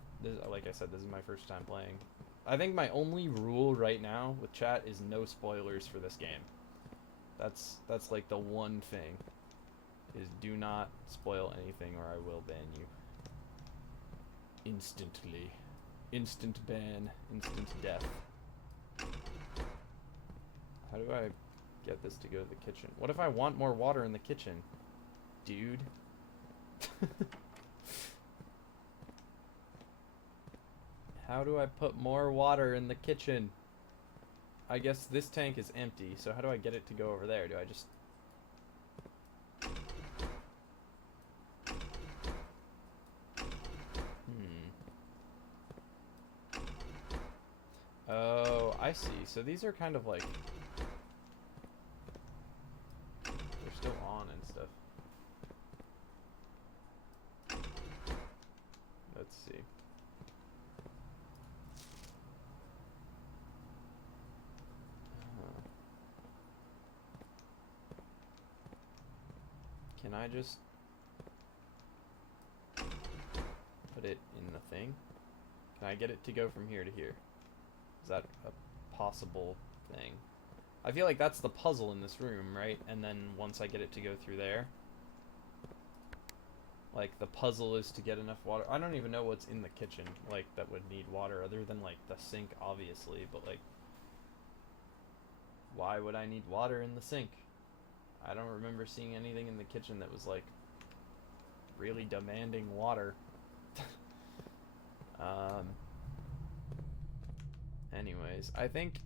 like I said, this is my first time playing. I think my only rule right now with chat is no spoilers for this game. That's like the one thing, is do not spoil anything or I will ban you. Instantly. Instant ban, instant death. How do I get this to go to the kitchen? What if I want more water in the kitchen? Dude. How do I put more water in the kitchen? I guess this tank is empty, so how do I get it to go over there? Do I just... Oh, I see. So these are kind of like... they're still on and stuff. Let's see. Can I just put it in the thing? Can I get it to go from here to here? Is that a possible thing? I feel like that's the puzzle in this room, right? And then once I get it to go through there, like the puzzle is to get enough water. I don't even know what's in the kitchen, like that would need water other than like the sink, obviously, but like, why would I need water in the sink? I don't remember seeing anything in the kitchen that was like really demanding water. Anyways, I think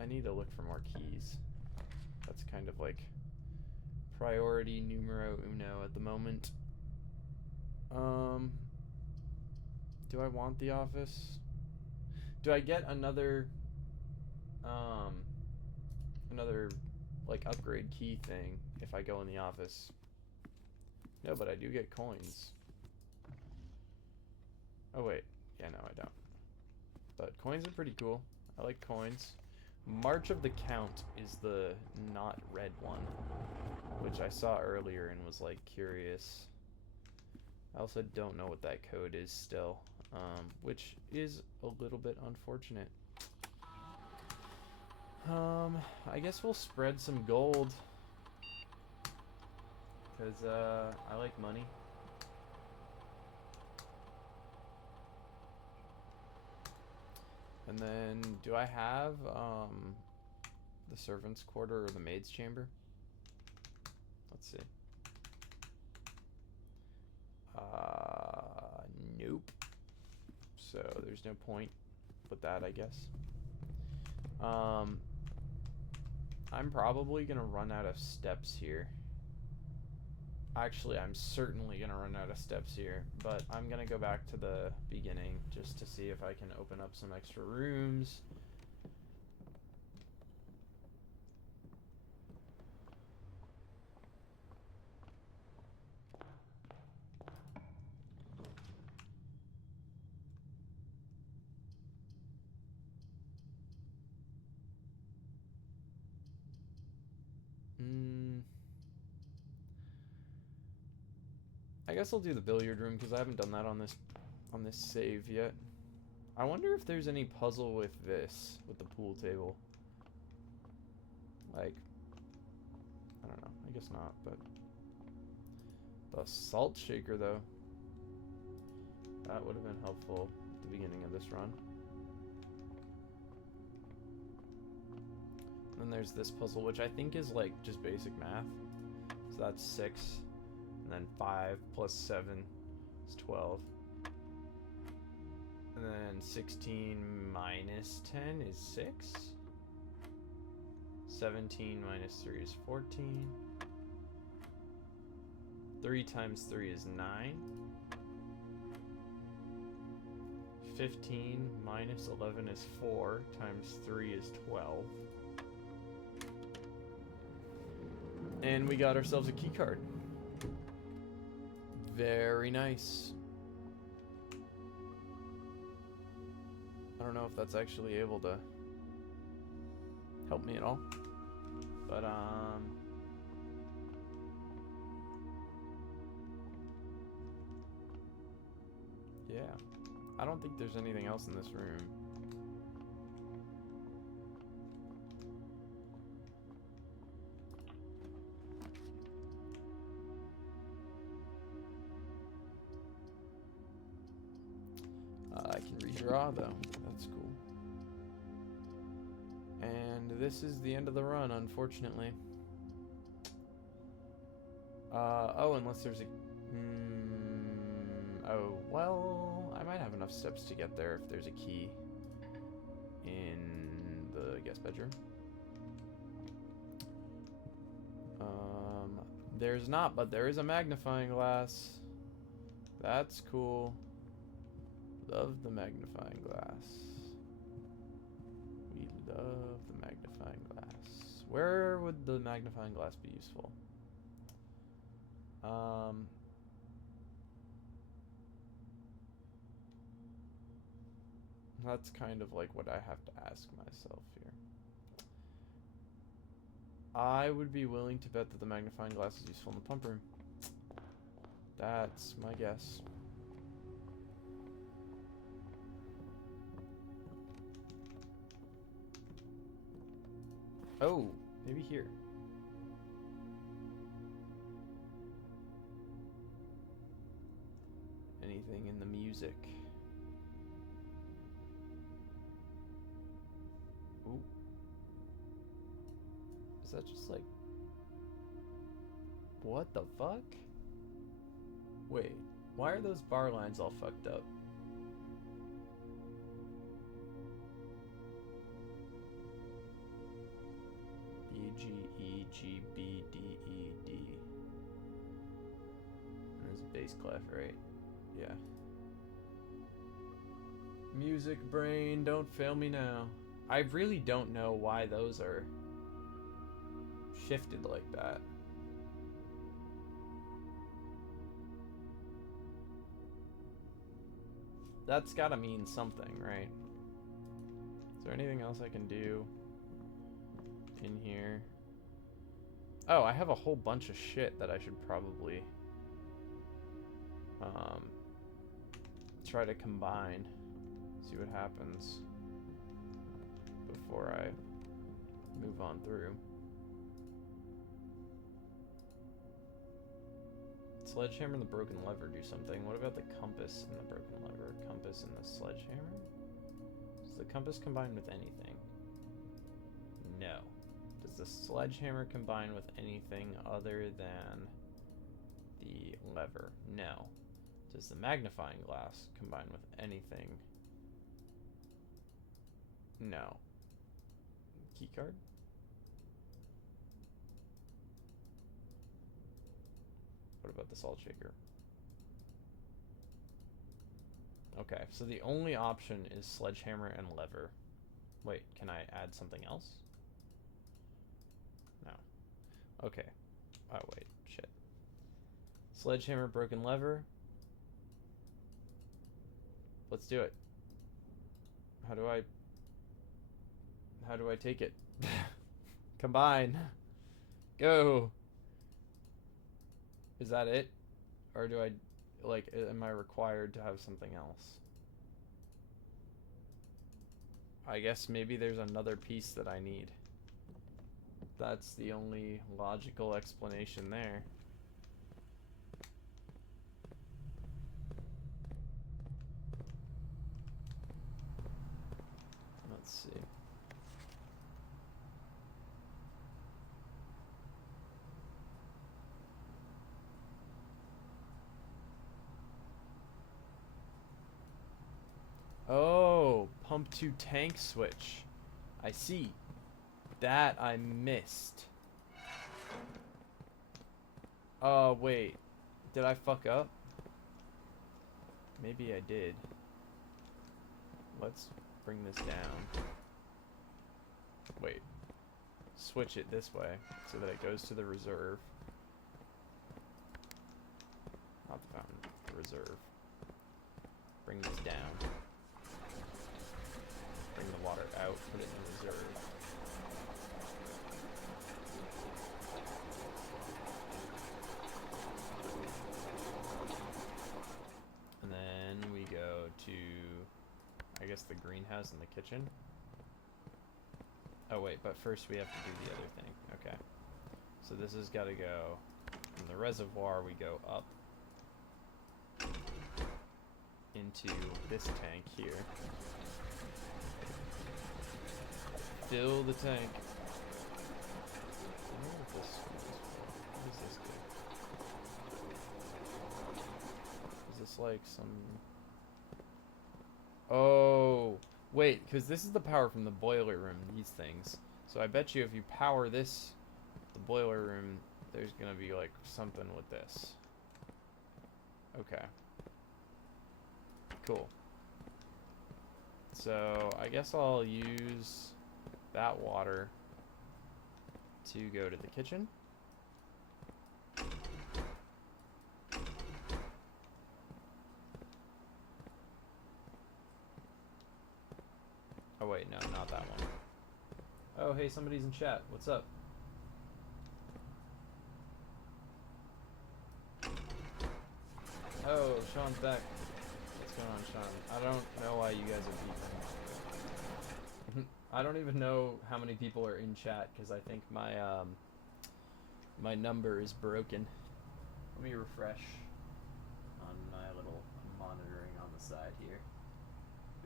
I need to look for more keys. That's kind of like priority numero uno at the moment. Do I want the office? Do I get another like upgrade key thing if I go in the office? No, but I do get coins. Oh wait, yeah, no, I don't. But coins are pretty cool. I like coins. March of the Count is the not red one, which I saw earlier and was like curious. I also don't know what that code is still, which is a little bit unfortunate. I guess we'll spread some gold, because I like money. And then, do I have the servants' quarter or the maid's chamber? Let's see. Nope. So there's no point with that, I guess. I'm probably gonna run out of steps here. Actually, I'm certainly gonna run out of steps here, but I'm gonna go back to the beginning just to see if I can open up some extra rooms. I guess I'll do the billiard room because I haven't done that on this save yet. I wonder if there's any puzzle with this, with the pool table. Like, I don't know. I guess not, but the salt shaker though. That would have been helpful at the beginning of this run. And then there's this puzzle, which I think is like just basic math. So that's 6. And then 5 plus 7 is 12. And then 16 minus 10 is 6. 17 minus 3 is 14. 3 times 3 is 9. 15 minus 11 is 4. Times 3 is 12. And we got ourselves a key card. Very nice. I don't know if that's actually able to help me at all. But, yeah. I don't think there's anything else in this room. I can redraw though. That's cool. And this is the end of the run, unfortunately. Oh, unless there's a... oh, well, I might have enough steps to get there if there's a key in the a guest bedroom. There's not, but there is a magnifying glass. That's cool. Love the magnifying glass. We love the magnifying glass. Where would the magnifying glass be useful? That's kind of like what I have to ask myself here. I would be willing to bet that the magnifying glass is useful in the pump room. That's my guess. Oh, maybe here. Anything in the music? Ooh. Is that just like... What the fuck? Wait, why are those bar lines all fucked up? B, G, E, G, B, D, E, D. And there's a bass clef, right? Yeah. Music brain, don't fail me now. I really don't know why those are shifted like that. That's gotta mean something, right? Is there anything else I can do in here? Oh, I have a whole bunch of shit that I should probably try to combine. See what happens before I move on through. Sledgehammer and the broken lever do something. What about the compass and the broken lever? Compass and the sledgehammer? Does the compass combine with anything? No. Does the sledgehammer combine with anything other than the lever? No. Does the magnifying glass combine with anything? No. Keycard? What about the salt shaker? Okay, so the only option is sledgehammer and lever. Wait, can I add something else? No. Okay. Oh, wait. Shit. Sledgehammer, broken lever. Let's do it. How do I take it? Combine. Go. Is that it? Or do I, like, am I required to have something else? I guess maybe there's another piece that I need. That's the only logical explanation there. Let's see. Oh, pump to tank switch. I see. That I missed. Oh, wait. Did I fuck up? Maybe I did. Let's bring this down. Wait. Switch it this way so that it goes to the reserve. Not the fountain, the reserve. Bring this down. Bring the water out, put it in reserve. And then we go to, I guess, the greenhouse in the kitchen. Oh wait, but first we have to do the other thing. Okay. So this has got to go from the reservoir. We go up into this tank here. Fill the tank. I wonder what this is. What does this do? Is this like some... Oh, Wait, because this is the power from the boiler room, these things. So I bet you if you power this, the boiler room, there's gonna be like something with this. Okay. Cool. So I guess I'll use that water to go to the kitchen. Oh wait, no, not that one. Oh, hey, somebody's in chat. What's up? Oh, Sean's back. What's going on, Sean? I don't know why you guys are beeping. I don't even know how many people are in chat because I think my my number is broken. Let me refresh on my little monitoring on the side here.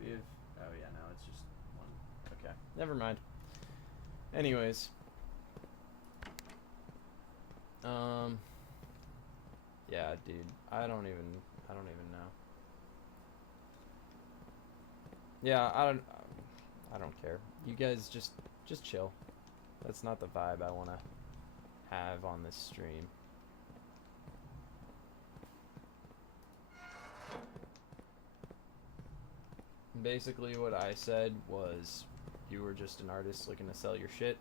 We have, oh yeah, no, it's just one. Okay, never mind. Anyways, yeah, dude, I don't even know. Yeah, I don't care. You guys just chill. That's not the vibe I want to have on this stream. Basically what I said was you were just an artist looking to sell your shit,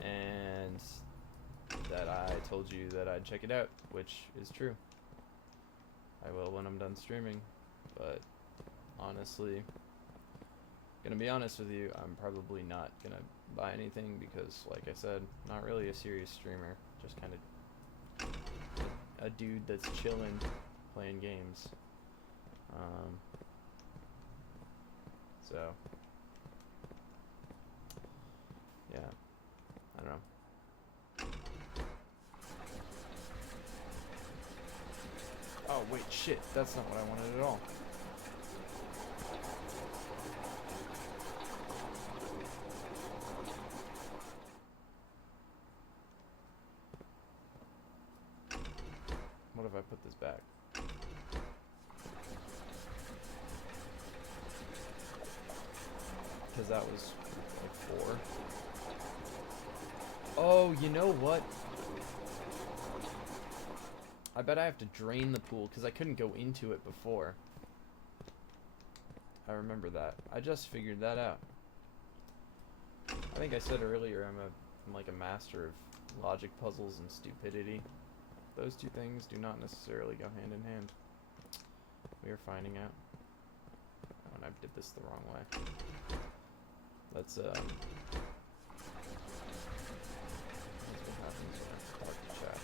and that I told you that I'd check it out, which is true. I will when I'm done streaming, but honestly, gonna be honest with you, I'm probably not gonna buy anything because, like I said, not really a serious streamer, just kind of a dude that's chilling, playing games. So yeah, I don't know. Oh wait, shit, that's not what I wanted at all. What if I put this back? Because that was like 4. Oh, you know what? I bet I have to drain the pool because I couldn't go into it before. I remember that. I just figured that out. I think I said earlier I'm like a master of logic puzzles and stupidity. Those two things do not necessarily go hand in hand. We are finding out. Oh, and I did this the wrong way. Let's what happens when I talk to chat.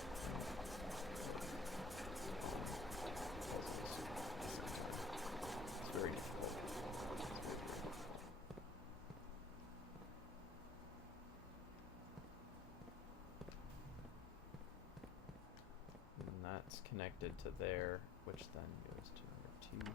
It's very difficult. And that's connected to there, which then goes to number 2.